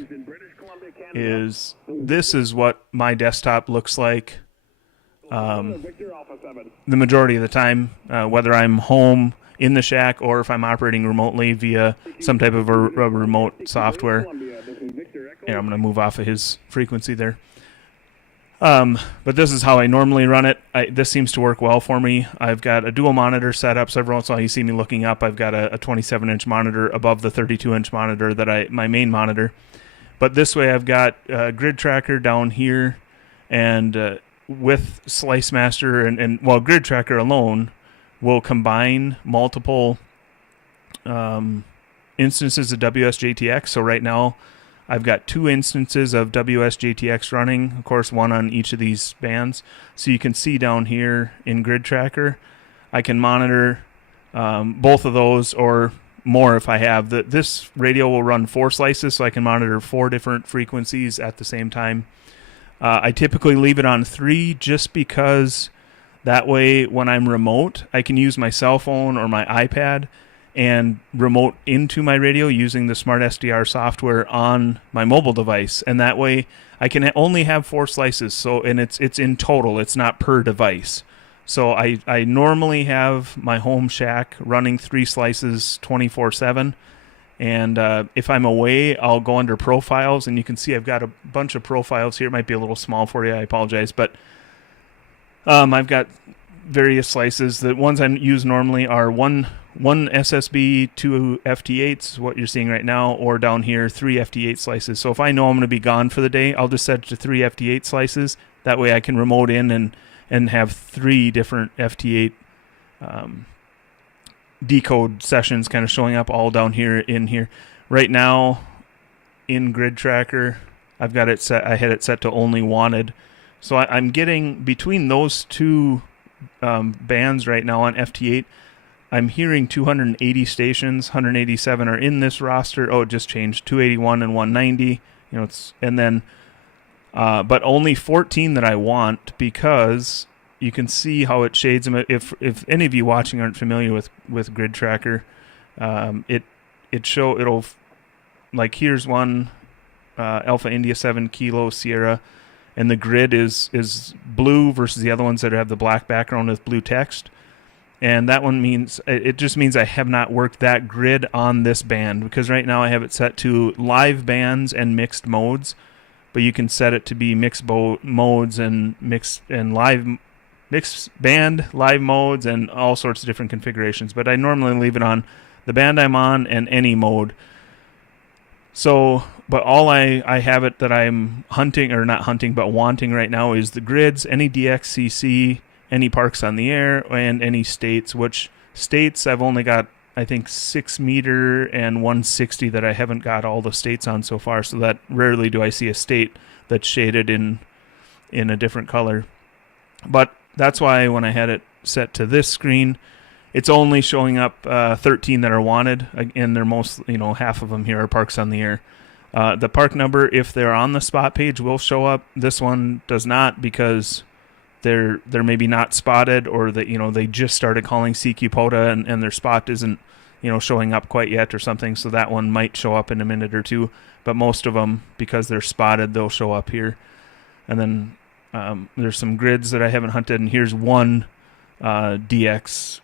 This is what my desktop looks like the majority of the time, whether I'm home in the shack or if I'm operating remotely via some type of a remote software. And I'm going to move off of his frequency there. But this is how I normally run it. This seems to work well for me. I've got a dual monitor set up. So every once in a while you see me looking up, I've got a 27-inch monitor above the 32-inch monitor my main monitor. But this way I've got a grid tracker down here, and with Slice Master and grid tracker alone will combine multiple instances of WSJTX. So right now I've got 2 instances of WSJTX running, of course, one on each of these bands. So you can see down here in Grid Tracker, I can monitor both of those or more if I have. This radio will run 4 slices, so I can monitor 4 different frequencies at the same time. I typically leave it on 3 just because that way when I'm remote, I can use my cell phone or my iPad and remote into my radio using the Smart SDR software on my mobile device, and that way I can only have 4 slices. So, and it's in total; it's not per device. So I normally have my home shack running 3 slices 24/7, and if I'm away, I'll go under profiles, and you can see I've got a bunch of profiles here. It might be a little small for you. I apologize, but I've got various slices. The ones I use normally are one SSB, 2 FT8s, what you're seeing right now, or down here 3 FT8 slices. So if I know I'm going to be gone for the day, I'll just set it to 3 FT8 slices. That way I can remote in and have 3 different FT8 decode sessions kind of showing up all down here in here. Right now in Grid Tracker, I've got it set. I had it set to only wanted. So I'm getting between those 2 bands right now on FT8. I'm hearing 280 stations. 187 are in this roster. Oh, it just changed. 281 and 190. And then, but only 14 that I want, because you can see how it shades them. If any of you watching aren't familiar with Grid Tracker, it'll like here's one Alpha India 7 Kilo Sierra, and the grid is blue versus the other ones that have the black background with blue text. And that one means, it just means I have not worked that grid on this band, because right now I have it set to live bands and mixed modes, but you can set it to be mixed modes and mixed band, live modes, and all sorts of different configurations. But I normally leave it on the band I'm on and any mode. So, but all I have it that I'm hunting, or not hunting, but wanting right now is the grids, any DXCC, any Parks on the Air, and any states, which states I've only got, I think, 6 meter and 160 that I haven't got all the states on so far, so that rarely do I see a state that's shaded in a different color. But that's why when I had it set to this screen, it's only showing up 13 that are wanted, and they're most, half of them here are Parks on the Air. The park number, if they're on the spot page, will show up. This one does not, because they're maybe not spotted, or that, you know, they just started calling CQ and their spot isn't, you know, showing up quite yet or something. So that one might show up in a minute or two. But most of them, because they're spotted, they'll show up here. And then there's some grids that I haven't hunted, and here's one DX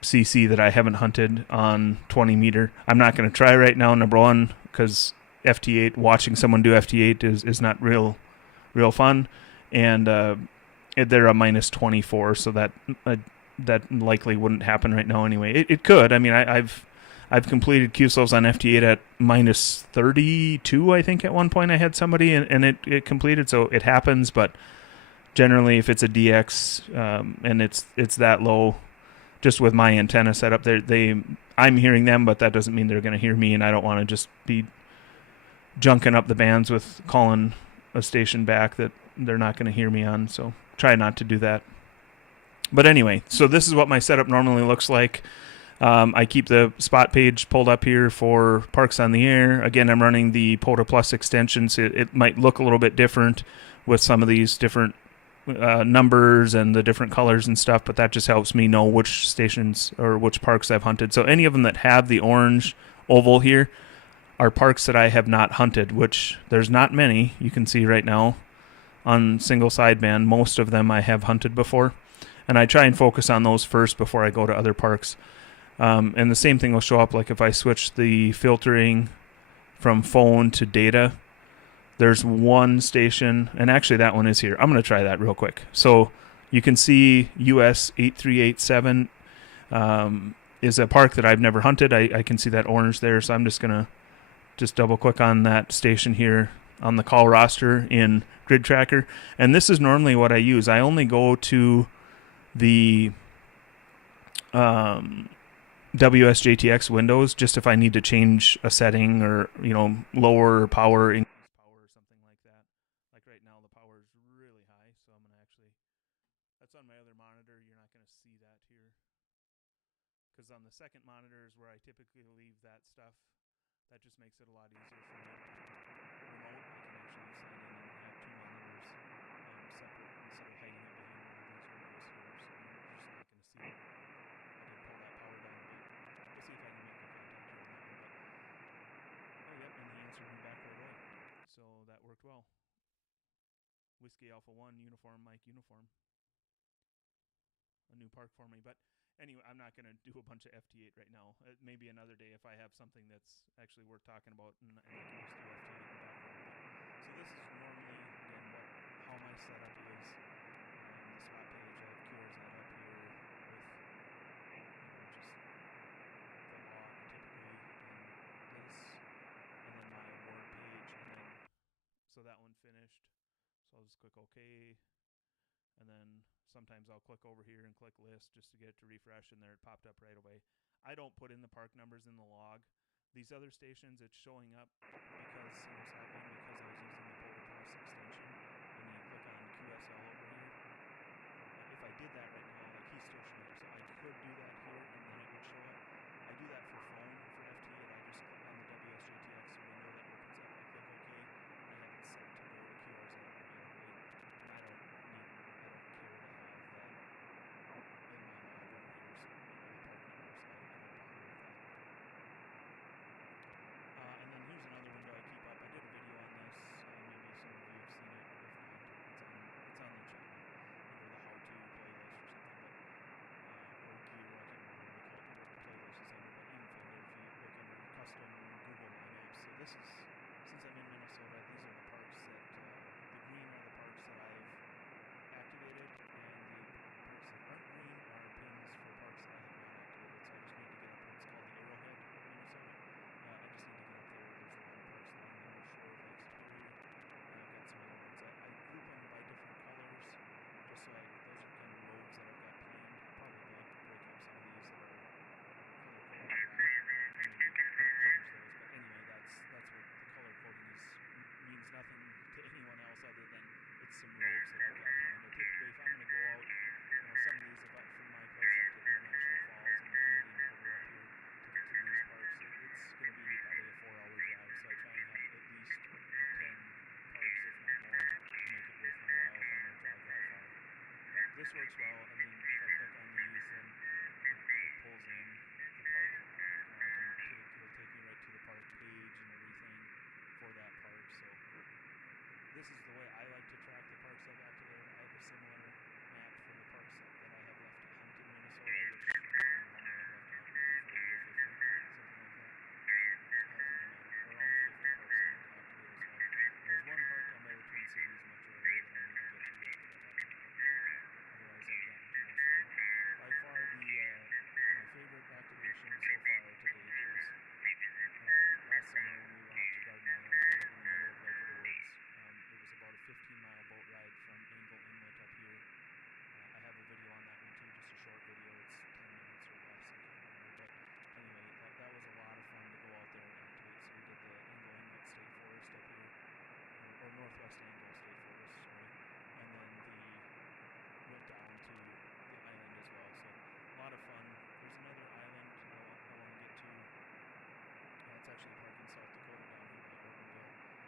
CC that I haven't hunted on 20 meter. I'm not going to try right now, number one, because FT8, watching someone do FT8 is not real fun, and they're a minus 24, so that likely wouldn't happen right now anyway. It could. I mean, I've completed QSOs on FT8 at minus 32, I think at one point I had somebody, and it completed, so it happens, but generally if it's a DX and it's that low, just with my antenna setup, I'm hearing them, but that doesn't mean they're going to hear me, and I don't want to just be junking up the bands with calling a station back that they're not going to hear me on, so try not to do that. But anyway, so this is what my setup normally looks like. I keep the spot page pulled up here for Parks on the Air. Again, I'm running the POTA Plus extensions. It might look a little bit different with some of these different numbers and the different colors and stuff, but that just helps me know which stations or which parks I've hunted. So any of them that have the orange oval here are parks that I have not hunted, which there's not many. You can see right now on single sideband, most of them I have hunted before, and I try and focus on those first before I go to other parks. And the same thing will show up, like if I switch the filtering from phone to data, there's one station, and actually that one is here. I'm going to try that real quick. So you can see US 8387 is a park that I've never hunted. I can see that orange there, so I'm just going to double click on that station here on the call roster in Grid Tracker. And this is normally what I use. I only go to the WSJTX windows just if I need to change a setting, or, you know, lower power, increase power, or something like that. Like right now the power is really high, so I'm going to actually, that's on my other monitor. You're not going to see that here, because on the second monitor is where I typically leave that stuff. That just makes it a lot easier for me. Remote, I can actually sign in and have two monitors separate instead of hiding it behind one of these windows here, so you're just not going to see it. I did pull that power down a bit. We'll see if I can make good contact here on that one. But, oh, yep, and he answered me back right away. So that worked well. Whiskey Alpha 1, Uniform, Mike, Uniform. A new park for me. But anyway, I'm not going to do a bunch of FT8 right now. Maybe another day if I have something that's actually worth talking about, and I can just do FT8 in the background. So this is normally, again, how my setup is. The spot page, I have QRZ up here with, just the log typically, and this, and then my award page, and then, so that one finished. So I'll just click OK, and then sometimes I'll click over here and click list just to get it to refresh, and there it popped up right away. I don't put in the park numbers in the log. These other stations, it's showing up because single sideband, because I was using the POTA Plus extension, and you click on QSL over here. If I did that right now, like he's still showing, so I could do that here and then it would show up. I do that for phone for FT8. I just click on the WSJTX window that opens up, I click OK, I have it set to go to QRZ automatically, and I don't care to have that in my log over here, so the park number, so I don't bother with that. And then here's another window I keep up. I did a video on this. Maybe some of you have seen it. If not, it's on the channel under the how-to playlist or something. Or gear, I can't remember what the playlist is under. But you can find it if you look under custom Google My Maps. So this is, since I'm in Minnesota, these are the parks that, the green are the parks that I've activated, and the parks that aren't green are pins for parks that I have not activated. So I just need to get up what's called the Arrowhead, Minnesota. I just need to get up there. There's a lot of parks along here, Shore Lake Superior. I've got some other ones. I group them by different colors, just so those are kind of roads that I've got planned. I'll probably break up some of these that are color coded. Maybe change those. But anyway, that's what the this works well. I mean, if I click on these, then it pulls in the park. It'll take me right to the park page and everything for that park. So this is the way I like to track the parks I've activated. I have a similar map for the parks that I have left to hunt in Minnesota, which I don't know how many I've left to hunt, maybe 40 or 50, something like that. I think I'm at around 50 parks I need to activate as well. There's one park down by the Twin Cities metro area that I need to get to yet, but I haven't. Otherwise, I've gotten to most of them. By far, my favorite activation so far to date is last summer when we went out to Garden Island here in the middle of Lake of the Woods. It was about a 15-mile boat ride from Angle Inlet up here. I have a video on that one too, just a short video. It's 10 minutes or less, I can't remember. But anyway, that was a lot of fun to go out there and activate. So we did the Angle Inlet State Forest up here, or Northwest Angle State Forest, sorry. And then went down to the island as well. So a lot of fun. There's another island I want to get to. It's actually a park in South Dakota down here by Ortonville. I'm going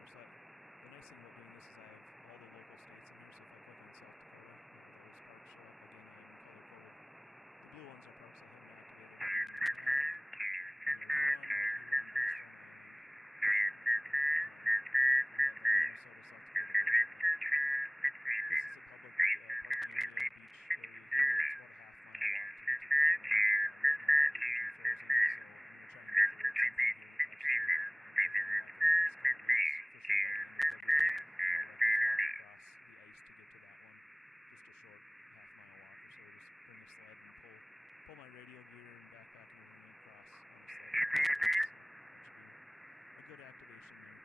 to show that to you. So the nice thing about doing this is I have all the local states in here. So if I click on South Dakota, those parks show up. Again, I am color coded. The blue ones are parks I haven't activated. And there's one out here on Big Stone Island. And then the Minnesota, South Dakota border. This is a public parking area, beach area here. It's about a half-mile walk to get to the island. Right now it would be frozen, so I'm going to try and get there at some point here, actually, with any luck in the next couple of weeks. For sure by the end of February, I'll just walk across the ice to get to that one. Just a short half-mile walk or so. Just bring a sled and pull my radio gear and backpack and everything across on a sled. So that should be a good activation there.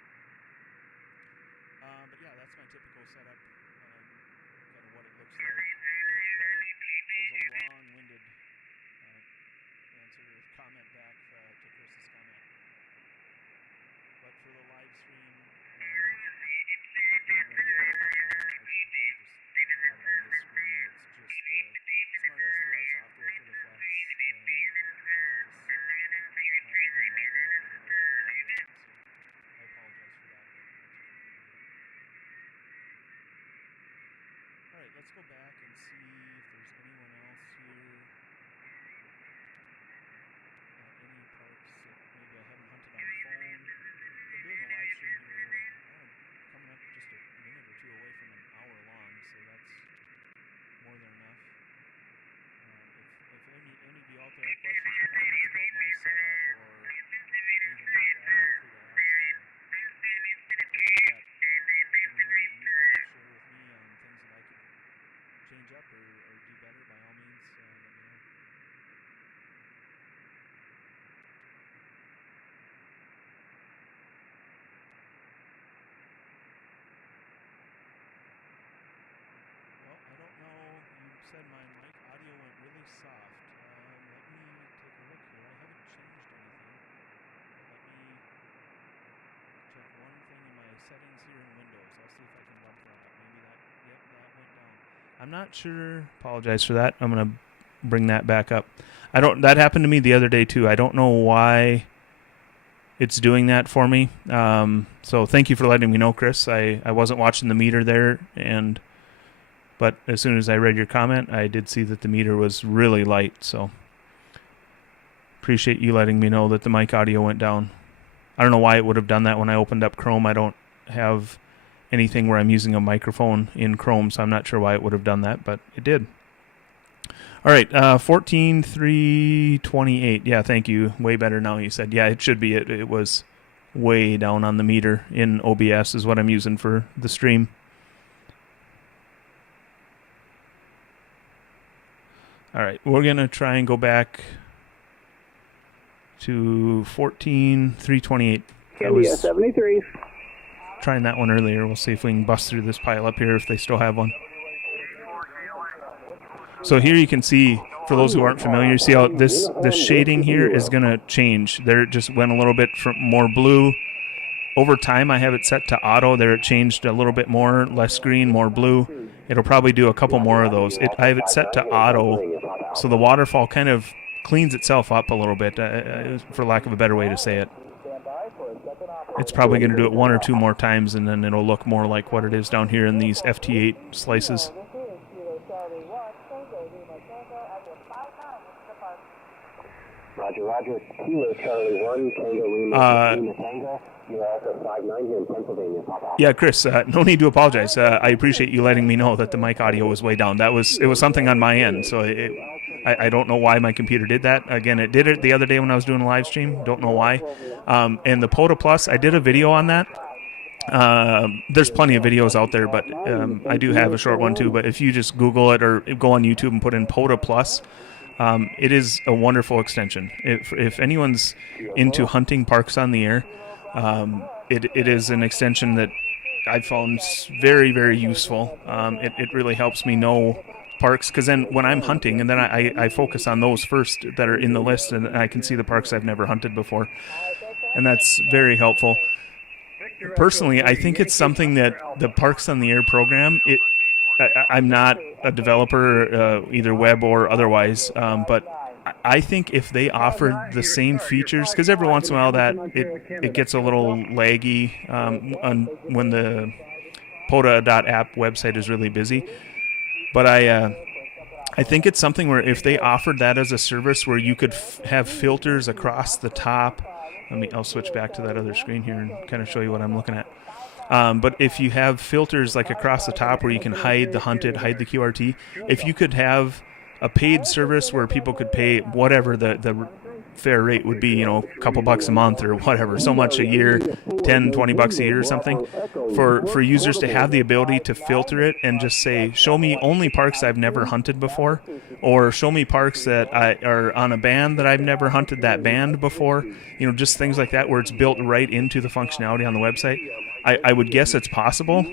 But yeah, that's my typical setup. Kind of what it looks like. But that was a long-winded answer or comment back to Chris's comment. But for the live stream, doing radio, I typically just have it on this screen where it's just the smart SDR software for the Flex and just my ugly mug overlaid over top of that. So I apologize for that. Alright, let's go back and see if there's anyone else here. Any parks that maybe I haven't hunted on phone. Been doing the live stream here, coming up just a minute or two away from an hour long, so that's more than enough. If any of you out there have questions or comments about my setup or anything like that, feel free to ask. If you've got anything that you'd like to share with me on things that I could change up or do better, by all means, let me know. Well, I don't know. You said my mic audio went really soft. Let me take a look here. I haven't changed anything. Let me check one thing in my settings here in Windows. I'll see if I can bump that up. Maybe that went down. I'm not sure. Apologize for that. I'm going to bring that back up. That happened to me the other day too. I don't know why it's doing that for me. So thank you for letting me know, Chris. I wasn't watching the meter there, but as soon as I read your comment, I did see that the meter was really light. So appreciate you letting me know that the mic audio went down. I don't know why it would have done that when I opened up Chrome. I don't have anything where I'm using a microphone in Chrome, so I'm not sure why it would have done that, but it did. All right, 14.328. Yeah, thank you. Way better now, you said. Yeah, it should be. It was way down on the meter in OBS is what I'm using for the stream. All right, we're going to try and go back to 14.328. India 73. Trying that one earlier. We'll see if we can bust through this pile up here if they still have one. So here you can see, for those who aren't familiar, you see how this shading here is going to change. There it just went a little bit more blue. Over time, I have it set to auto. There it changed a little bit more, less green, more blue. It'll probably do a couple more of those. I have it set to auto, so the waterfall kind of cleans itself up a little bit, for lack of a better way to say it. it's probably going to do it 1 or 2 more times, and then it'll look more like what it is down here in these FT8 slices. Roger, Roger. Kilo Charlie 1, Tango Lima Tango. You're also 5'9" here in Pennsylvania. Yeah, Chris, no need to apologize. I appreciate you letting me know that the mic audio was way down. It was something on my end, so I don't know why my computer did that. Again, it did it the other day when I was doing a live stream. Don't know why. And the POTA Plus, I did a video on that. There's plenty of videos out there, but I do have a short one too. But if you just Google it or go on YouTube and put in POTA Plus, it is a wonderful extension. If anyone's into hunting parks on the air, it is an extension that I've found very, very useful. It really helps me know parks, because then when I'm hunting, and then I focus on those first that are in the list, and I can see the parks I've never hunted before, and that's very helpful. Personally, I think it's something that the Parks on the Air program, I'm not a developer, either web or otherwise, but I think if they offered the same features, because every once in a while that it gets a little laggy when the POTA.app website is really busy. But I think it's something where if they offered that as a service where you could have filters across the top. I'll switch back to that other screen here and kind of show you what I'm looking at. But if you have filters like across the top where you can hide the hunted, hide the QRT, if you could have a paid service where people could pay whatever the fair rate would be, a couple bucks a month or whatever, so much a year, 10, 20 bucks a year or something, for users to have the ability to filter it and just say, show me only parks I've never hunted before, or show me parks that are on a band that I've never hunted that band before, just things like that where it's built right into the functionality on the website. I would guess it's possible.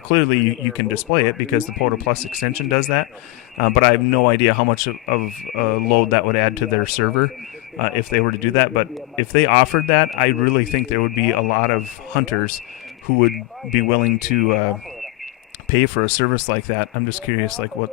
Clearly you can display it because the POTA Plus extension does that, but I have no idea how much of load that would add to their server if they were to do that. But if they offered that, I really think there would be a lot of hunters who would be willing to pay for a service like that. I'm just curious, I'm going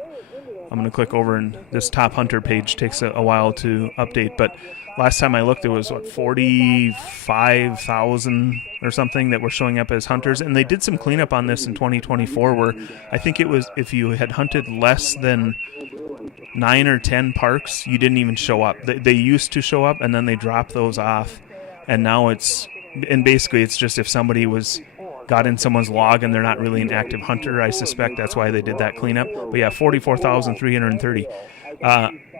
to click over, and this top hunter page takes a while to update, but last time I looked, it was 45,000 or something that were showing up as hunters, and they did some cleanup on this in 2024 where I think it was if you had hunted less than 9 or 10 parks, you didn't even show up. They used to show up, and then they dropped those off, and now basically it's just if somebody got in someone's log and they're not really an active hunter. I suspect that's why they did that cleanup. But yeah, 44,330.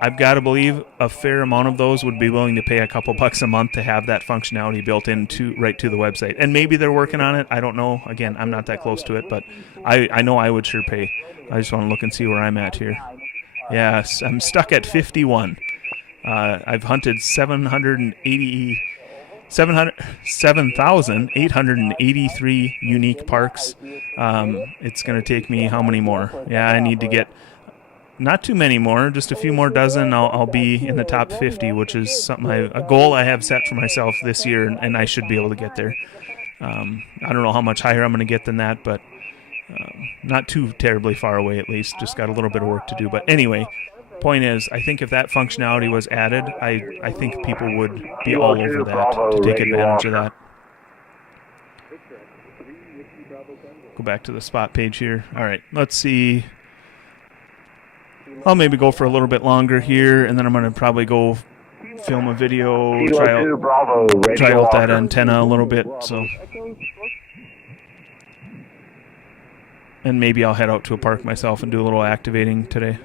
I've got to believe a fair amount of those would be willing to pay a couple bucks a month to have that functionality built right to the website. And maybe they're working on it. I don't know. Again, I'm not that close to it, but I know I would sure pay. I just want to look and see where I'm at here. Yes, I'm stuck at 51. I've hunted 7,883 unique parks. It's going to take me how many more? Yeah, I need to get not too many more, just a few more dozen. I'll be in the top 50, which is a goal I have set for myself this year, and I should be able to get there. I don't know how much higher I'm going to get than that, but not too terribly far away at least. Just got a little bit of work to do. But anyway, point is, I think if that functionality was added, I think people would be all over that to take advantage of that. Go back to the spot page here. All right, let's see. I'll maybe go for a little bit longer here, and then I'm going to probably go film a video, try out that antenna a little bit. So, and maybe I'll head out to a park myself and do a little activating today.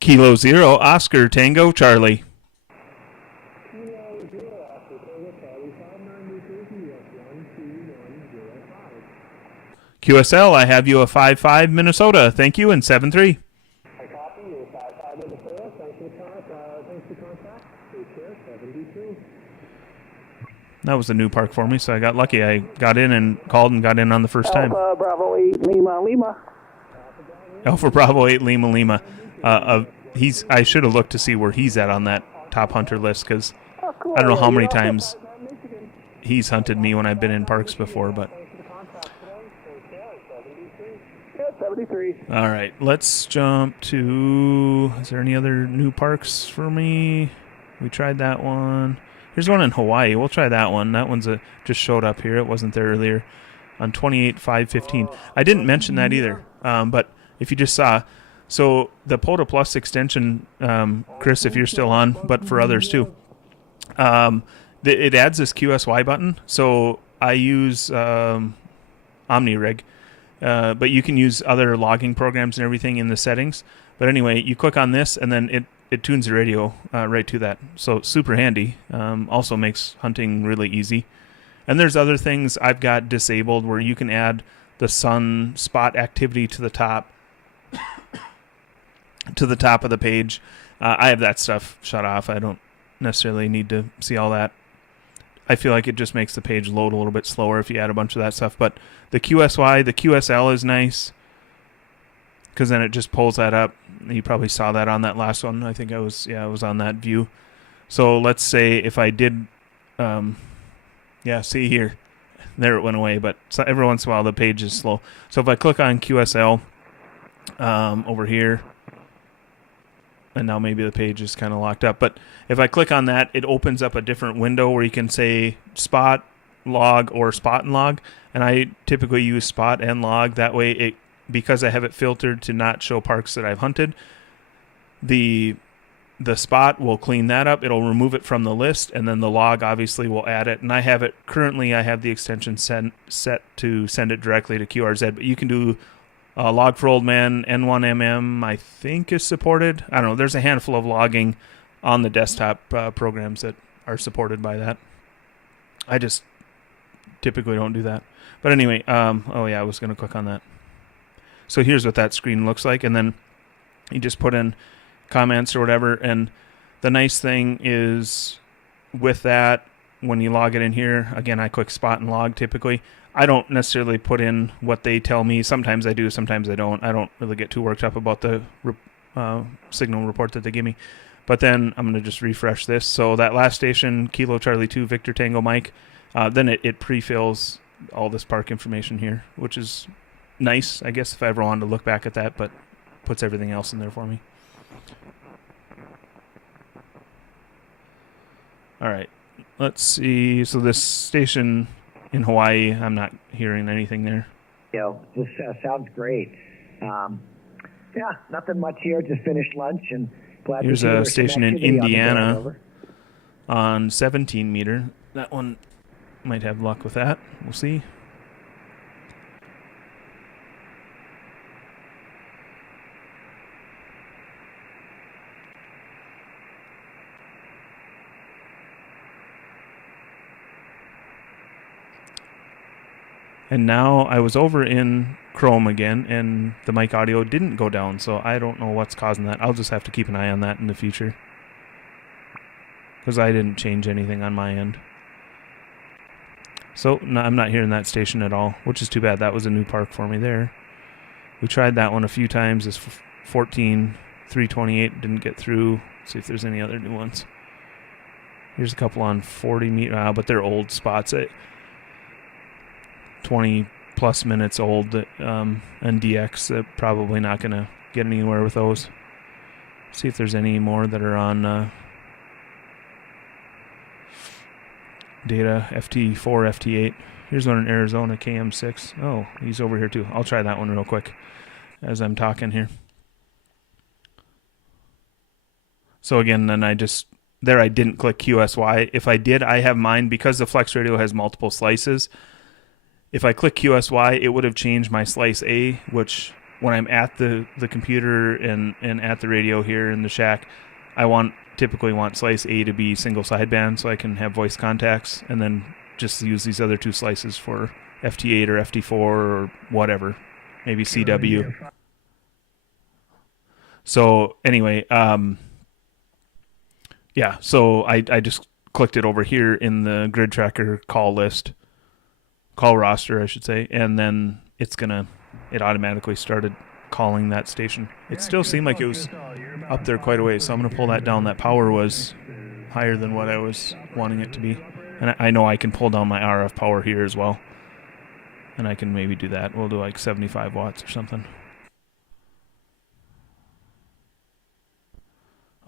Kilo 0, Oscar, Tango, Charlie. QSL, I have you a 5-5 Minnesota. Thank you, and 7-3. That was a new park for me, so I got lucky. I got in and called and got in on the first time. Alpha Bravo 8 Lima Lima. Alpha Bravo 8 Lima Lima. I should have looked to see where he's at on that top hunter list, because I don't know how many times he's hunted me when I've been in parks before, but All right, let's jump to, is there any other new parks for me? We tried that one. Here's one in Hawaii. We'll try that one. That one's just showed up here. It wasn't there earlier on 28.515. I didn't mention that either, but if you just saw, so the POTA Plus extension, Chris, if you're still on, but for others too, it adds this QSY button. So I use OmniRig. But you can use other logging programs and everything in the settings. But anyway, you click on this, and then it tunes the radio right to that. So super handy. Also makes hunting really easy. And there's other things I've got disabled where you can add the sun spot activity to the top of the page. I have that stuff shut off. I don't necessarily need to see all that. I feel like it just makes the page load a little bit slower if you add a bunch of that stuff. But the QSY, the QSL is nice because then it just pulls that up. You probably saw that on that last one. I think I was on that view. So let's say if I did, see here, there it went away. But so every once in a while the page is slow. So if I click on QSL over here, and now maybe the page is kind of locked up. But if I click on that, it opens up a different window where you can say spot, log, or spot and log. And I typically use spot and log. That way, because I have it filtered to not show parks that I've hunted, the spot will clean that up. It'll remove it from the list, and then the log obviously will add it. And I have the extension set to send it directly to QRZ. But you can do log for old man, N1MM, I think is supported. I don't know. There's a handful of logging on the desktop programs that are supported by that. I just typically don't do that. But anyway, I was going to click on that. So here's what that screen looks like. And then you just put in comments or whatever. And the nice thing is with that, when you log it in here, again, I click spot and log typically. I don't necessarily put in what they tell me. Sometimes I do, sometimes I don't. I don't really get too worked up about the signal report that they give me. But then I'm going to just refresh this. So that last station, Kilo Charlie 2, Victor Tango Mike, then it pre-fills all this park information here, which is nice, I guess, if I ever wanted to look back at that, but puts everything else in there for me. All right, let's see. So this station in Hawaii, I'm not hearing anything there. This sounds great. Nothing much here. Just finished lunch and glad here's to see a station in Indiana on 17 meter. That one might have luck with that. We'll see. And now I was over in Chrome again, and the mic audio didn't go down, so I don't know what's causing that. I'll just have to keep an eye on that in the future, because I didn't change anything on my end. So no, I'm not hearing that station at all, which is too bad. That was a new park for me there. We tried that one a few times. This 14.328 didn't get through. Let's see if there's any other new ones. Here's a couple on 40 meter, but they're old spots. 20 plus minutes old, and DX, probably not going to get anywhere with those. See if there's any more that are on data FT4, FT8. Here's one in Arizona, KM6. Oh, he's over here too. I'll try that one real quick as I'm talking here. So again, then I didn't click QSY. If I did, I have mine, because the Flex Radio has multiple slices. If I click QSY, it would have changed my slice A, which when I'm at the computer and at the radio here in the shack, I typically want slice A to be single sideband so I can have voice contacts, and then just use these other two slices for FT8 or FT4 or whatever, maybe CW. So anyway, so I just clicked it over here in the grid tracker call roster, I should say, and then it automatically started calling that station. It still seemed like it was up there quite a ways, so I'm going to pull that down. That power was higher than what I was wanting it to be. And I know I can pull down my RF power here as well. And I can maybe do that. We'll do like 75 watts or something.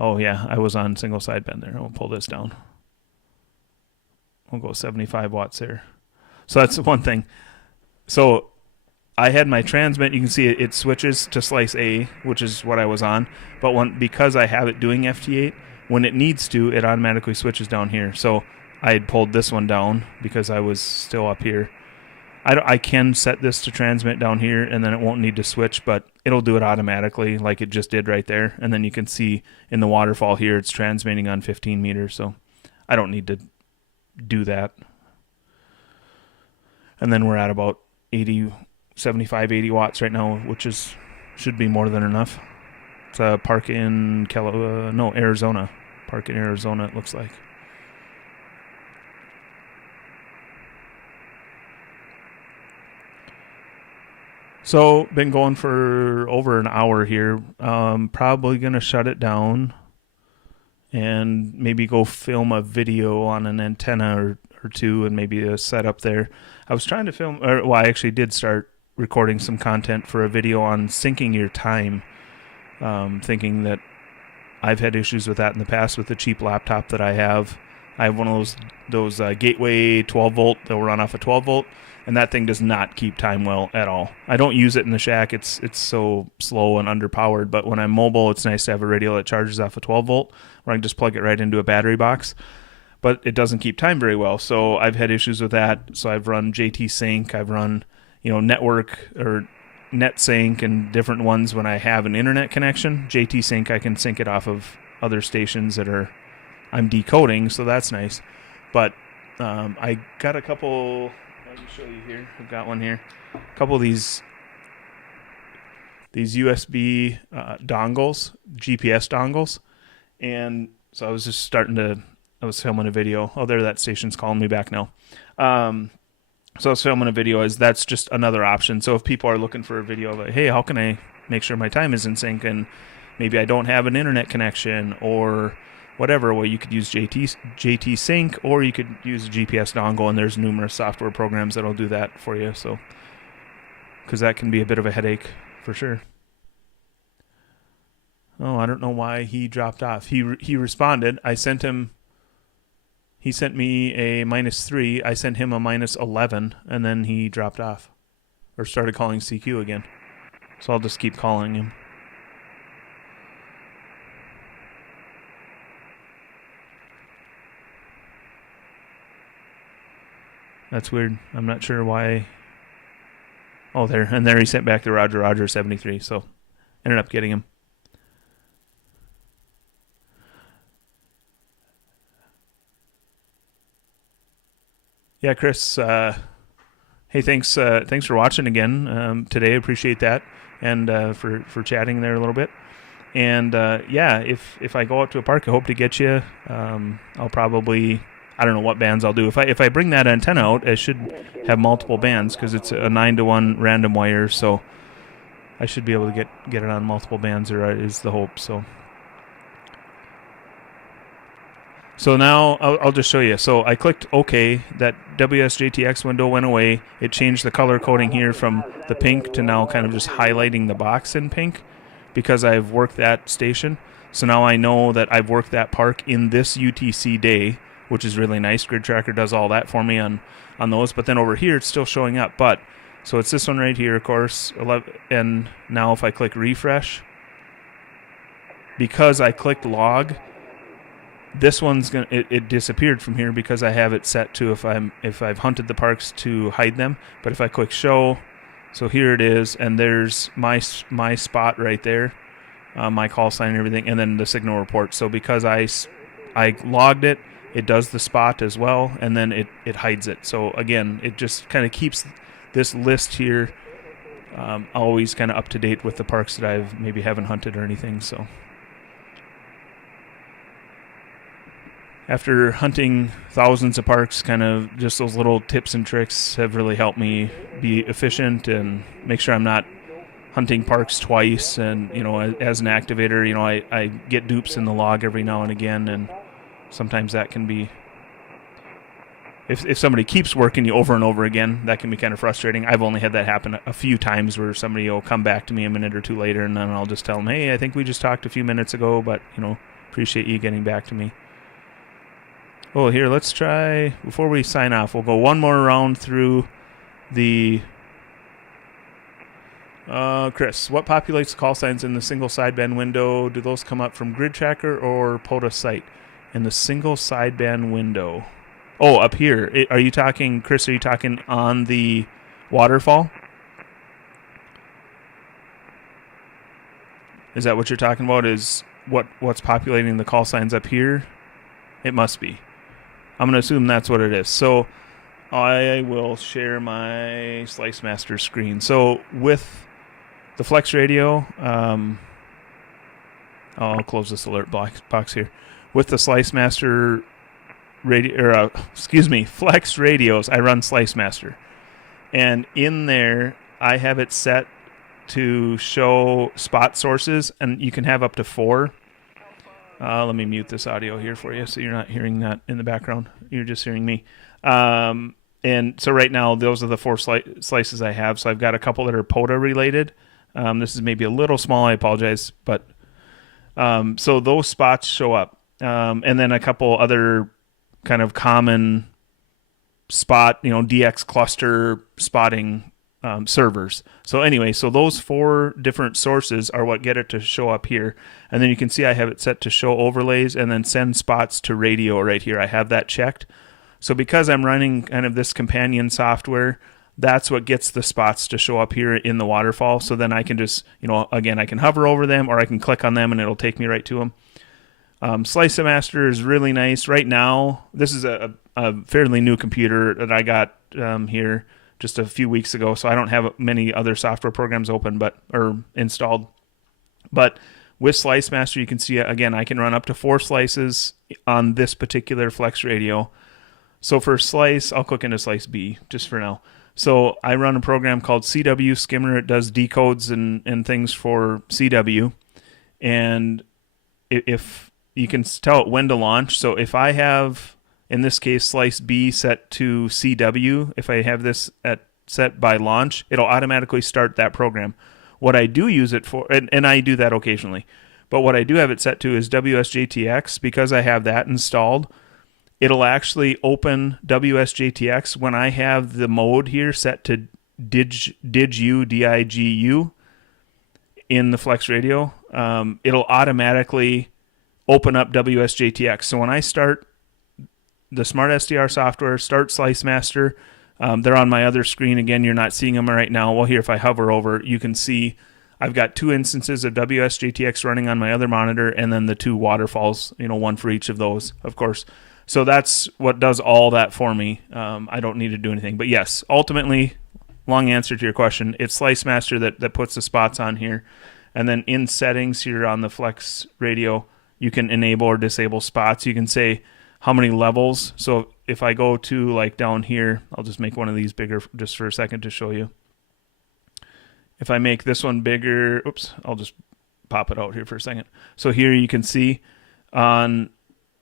Oh yeah, I was on single sideband there. I'll pull this down. We'll go 75 watts there. So that's one thing. So I had my transmit. You can see it switches to slice A, which is what I was on. But because I have it doing FT8, when it needs to, it automatically switches down here. So I had pulled this one down because I was still up here. I can set this to transmit down here, and then it won't need to switch, but it'll do it automatically like it just did right there. And then you can see in the waterfall here, it's transmitting on 15 meters, so I don't need to do that. And then we're at about 75, 80 watts right now, which should be more than enough. It's a park in Arizona. Park in Arizona, it looks like. So, been going for over an hour here. Probably going to shut it down and maybe go film a video on an antenna or two and maybe a setup there. I was trying to film, I actually did start recording some content for a video on syncing your time, thinking that I've had issues with that in the past with the cheap laptop that I have. I have one of those Gateway 12 volt that will run off a 12 volt. And that thing does not keep time well at all. I don't use it in the shack. It's so slow and underpowered. But when I'm mobile, it's nice to have a radio that charges off a 12 volt where I can just plug it right into a battery box. But it doesn't keep time very well. So I've had issues with that. So I've run JT Sync. I've run, network or net sync and different ones when I have an internet connection. JT Sync, I can sync it off of other stations that I'm decoding. So that's nice. But I got a couple... Let me show you here. I've got one here. A couple of these USB dongles, GPS dongles. And so I was just I was filming a video. Oh, there, that station's calling me back now. So I was filming a video that's just another option. So if people are looking for a video like, hey, how can I make sure my time is in sync and maybe I don't have an internet connection or whatever, well, you could use JT Sync or you could use a GPS dongle, and there's numerous software programs that'll do that for you. So, because that can be a bit of a headache for sure. Oh, I don't know why he dropped off. He responded. He sent me a -3. I sent him a -11, and then he dropped off or started calling CQ again. So I'll just keep calling him. That's weird. I'm not sure why. Oh, there. And there he sent back the Roger 73. So ended up getting him. Yeah, Chris. Hey, thanks for watching again today. I appreciate that. And for chatting there a little bit. And yeah, if I go out to a park, I hope to get you. I'll probably... I don't know what bands I'll do. If I bring that antenna out, I should have multiple bands because it's a 9-to-1 random wire, so I should be able to get it on multiple bands, or is the hope. So now I'll just show you. So I clicked OK. That WSJTX window went away. It changed the color coding here from the pink to now kind of just highlighting the box in pink because I've worked that station. So now I know that I've worked that park in this UTC day, which is really nice. Grid Tracker does all that for me on those. But then over here, it's still showing up. But so it's this one right here, of course. 11, and now if I click refresh, because I clicked log, this one's gonna it disappeared from here because I have it set to if I've hunted the parks to hide them. But if I click show, so here it is, and there's my spot right there, my call sign and everything, and then the signal report. So because I logged it, it does the spot as well, and then it hides it. So again, it just kind of keeps this list here always kind of up to date with the parks that I've maybe haven't hunted or anything. So after hunting thousands of parks, kind of just those little tips and tricks have really helped me be efficient and make sure I'm not hunting parks twice. And as an activator, I get dupes in the log every now and again, and sometimes that can be, if somebody keeps working you over and over again, that can be kind of frustrating. I've only had that happen a few times where somebody will come back to me a minute or two later, and then I'll just tell them, hey, I think we just talked a few minutes ago, but Appreciate you getting back to me. Oh, here, let's try, before we sign off, we'll go one more round through the... Chris, what populates the call signs in the single sideband window? Do those come up from Grid Tracker or POTA site? In the single sideband window. Oh, up here. Are you talking, Chris, are you talking on the waterfall? Is that what you're talking about? Is what's populating the call signs up here? It must be. I'm going to assume that's what it is. So I will share my Slice Master screen. So with the Flex Radio, I'll close this alert box here. With the Slice Master radio, Flex Radios, I run Slice Master, and in there I have it set to show spot sources, and you can have up to 4. Let me mute this audio here for you, so you're not hearing that in the background. You're just hearing me. And so right now, those are the 4 slices I have. So I've got a couple that are POTA related. This is maybe a little small. I apologize, but so those spots show up. And then a couple other kind of common spot, DX cluster spotting servers. So anyway, so those 4 different sources are what get it to show up here. And then you can see I have it set to show overlays and then send spots to radio right here. I have that checked. So because I'm running kind of this companion software, that's what gets the spots to show up here in the waterfall. So then I can just, again, I can hover over them or I can click on them and it'll take me right to them. Slice Master is really nice. Right now, this is a fairly new computer that I got here just a few weeks ago, so I don't have many other software programs open or installed. But with Slice Master, you can see, again, I can run up to 4 slices on this particular Flex Radio. So for Slice, I'll click into Slice B just for now. So I run a program called CW Skimmer. It does decodes and things for CW. And if you can tell it when to launch. So if I have, in this case, Slice B set to CW, if I have this set by launch, it'll automatically start that program. What I do use it for, and I do that occasionally, but what I do have it set to is WSJTX. Because I have that installed, it'll actually open WSJTX when I have the mode here set to DIGU in the Flex Radio. It'll automatically open up WSJTX. So when I start the Smart SDR software, start Slice Master, they're on my other screen. Again, you're not seeing them right now. Well, here, if I hover over, you can see I've got 2 instances of WSJTX running on my other monitor, and then the 2 waterfalls, one for each of those, of course. So that's what does all that for me. I don't need to do anything. But yes, ultimately, long answer to your question, it's Slice Master that puts the spots on here. And then in settings here on the Flex Radio, you can enable or disable spots. You can say how many levels. So if I go to like down here, I'll just make one of these bigger just for a second to show you. If I make this one bigger, I'll just pop it out here for a second. So here you can see on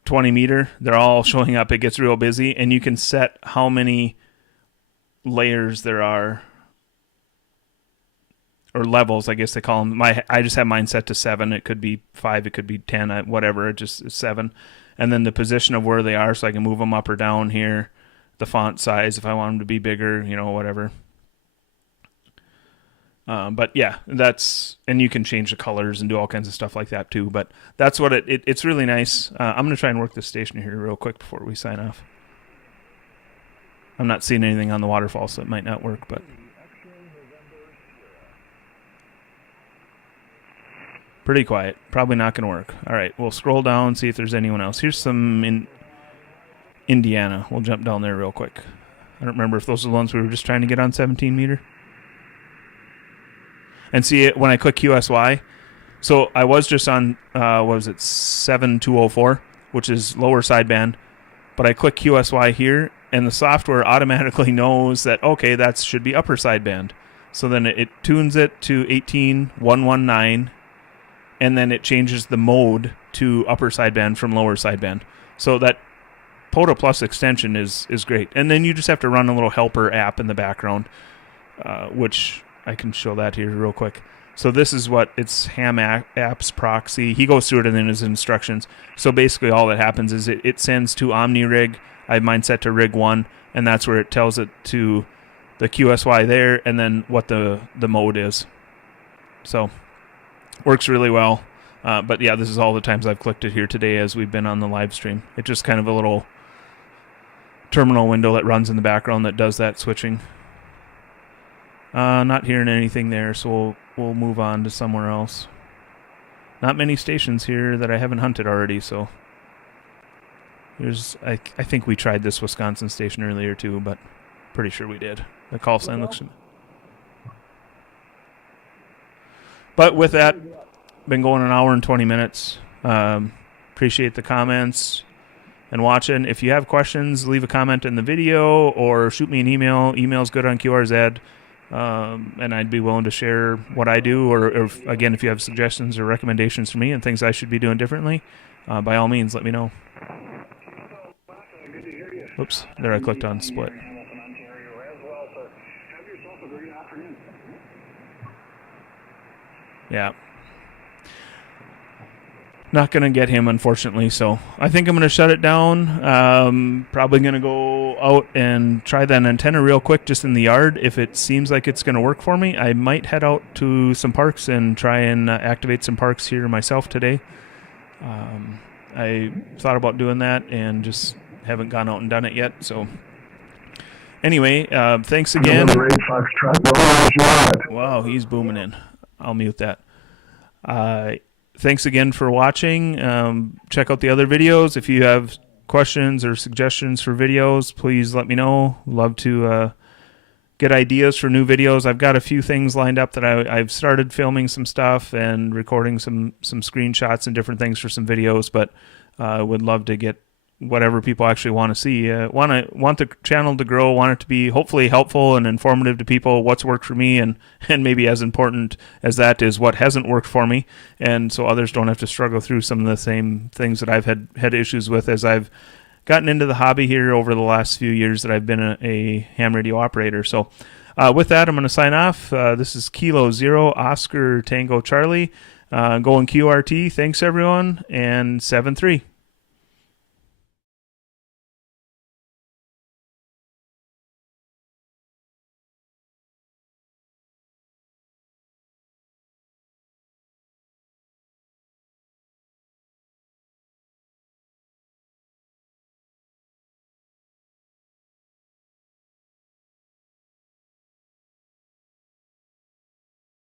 20 meter, they're all showing up. It gets real busy, and you can set how many layers there are, or levels, I guess they call them. I just have mine set to 7. It could be 5, it could be 10, whatever. It just is 7. And then the position of where they are, so I can move them up or down here. The font size, if I want them to be bigger, whatever. But yeah, and you can change the colors and do all kinds of stuff like that too. But that's what it's really nice. I'm going to try and work this station here real quick before we sign off. I'm not seeing anything on the waterfall, so it might not work, but pretty quiet. Probably not going to work. All right, we'll scroll down and see if there's anyone else. Here's some in Indiana. We'll jump down there real quick. I don't remember if those are the ones we were just trying to get on 17 meter. And see it when I click QSY. So I was just on, 7204, which is lower sideband. But I click QSY here, and the software automatically knows that, okay, that should be upper sideband. So then it tunes it to 18119, and then it changes the mode to upper sideband from lower sideband. So that POTA Plus extension is great. And then you just have to run a little helper app in the background, which I can show that here real quick. So this is what it's ham apps proxy. He goes through it in his instructions. So basically all that happens is it sends to OmniRig. I have mine set to rig 1, and that's where it tells it to the QSY there, and then what the mode is. So works really well. But yeah, this is all the times I've clicked it here today as we've been on the live stream. It's just kind of a little terminal window that runs in the background that does that switching. Not hearing anything there, so we'll move on to somewhere else. Not many stations here that I haven't hunted already, so I think we tried this Wisconsin station earlier too, but pretty sure we did. The call sign looks. But with that, been going an hour and 20 minutes. Appreciate the comments and watching. If you have questions, leave a comment in the video or shoot me an email. Email's good on QRZ. And I'd be willing to share what I do, or again, if you have suggestions or recommendations for me and things I should be doing differently, by all means, let me know. Oops, there I clicked on split. Yeah. Not going to get him, unfortunately, so I think I'm going to shut it down. Probably going to go out and try that antenna real quick just in the yard. If it seems like it's going to work for me, I might head out to some parks and try and activate some parks here myself today. I thought about doing that and just haven't gone out and done it yet. So anyway, thanks again. Wow, he's booming in. I'll mute that. Thanks again for watching. Check out the other videos. If you have questions or suggestions for videos, please let me know. Love to get ideas for new videos. I've got a few things lined up that I've started filming some stuff and recording some screenshots and different things for some videos, but would love to get whatever people actually want to see. Want the channel to grow, want it to be hopefully helpful and informative to people, what's worked for me, and maybe as important as that is what hasn't worked for me, and so others don't have to struggle through some of the same things that I've had issues with as I've gotten into the hobby here over the last few years that I've been a ham radio operator. So with that, I'm going to sign off. This is Kilo 0 Oscar Tango Charlie going QRT. Thanks everyone, and 7-3.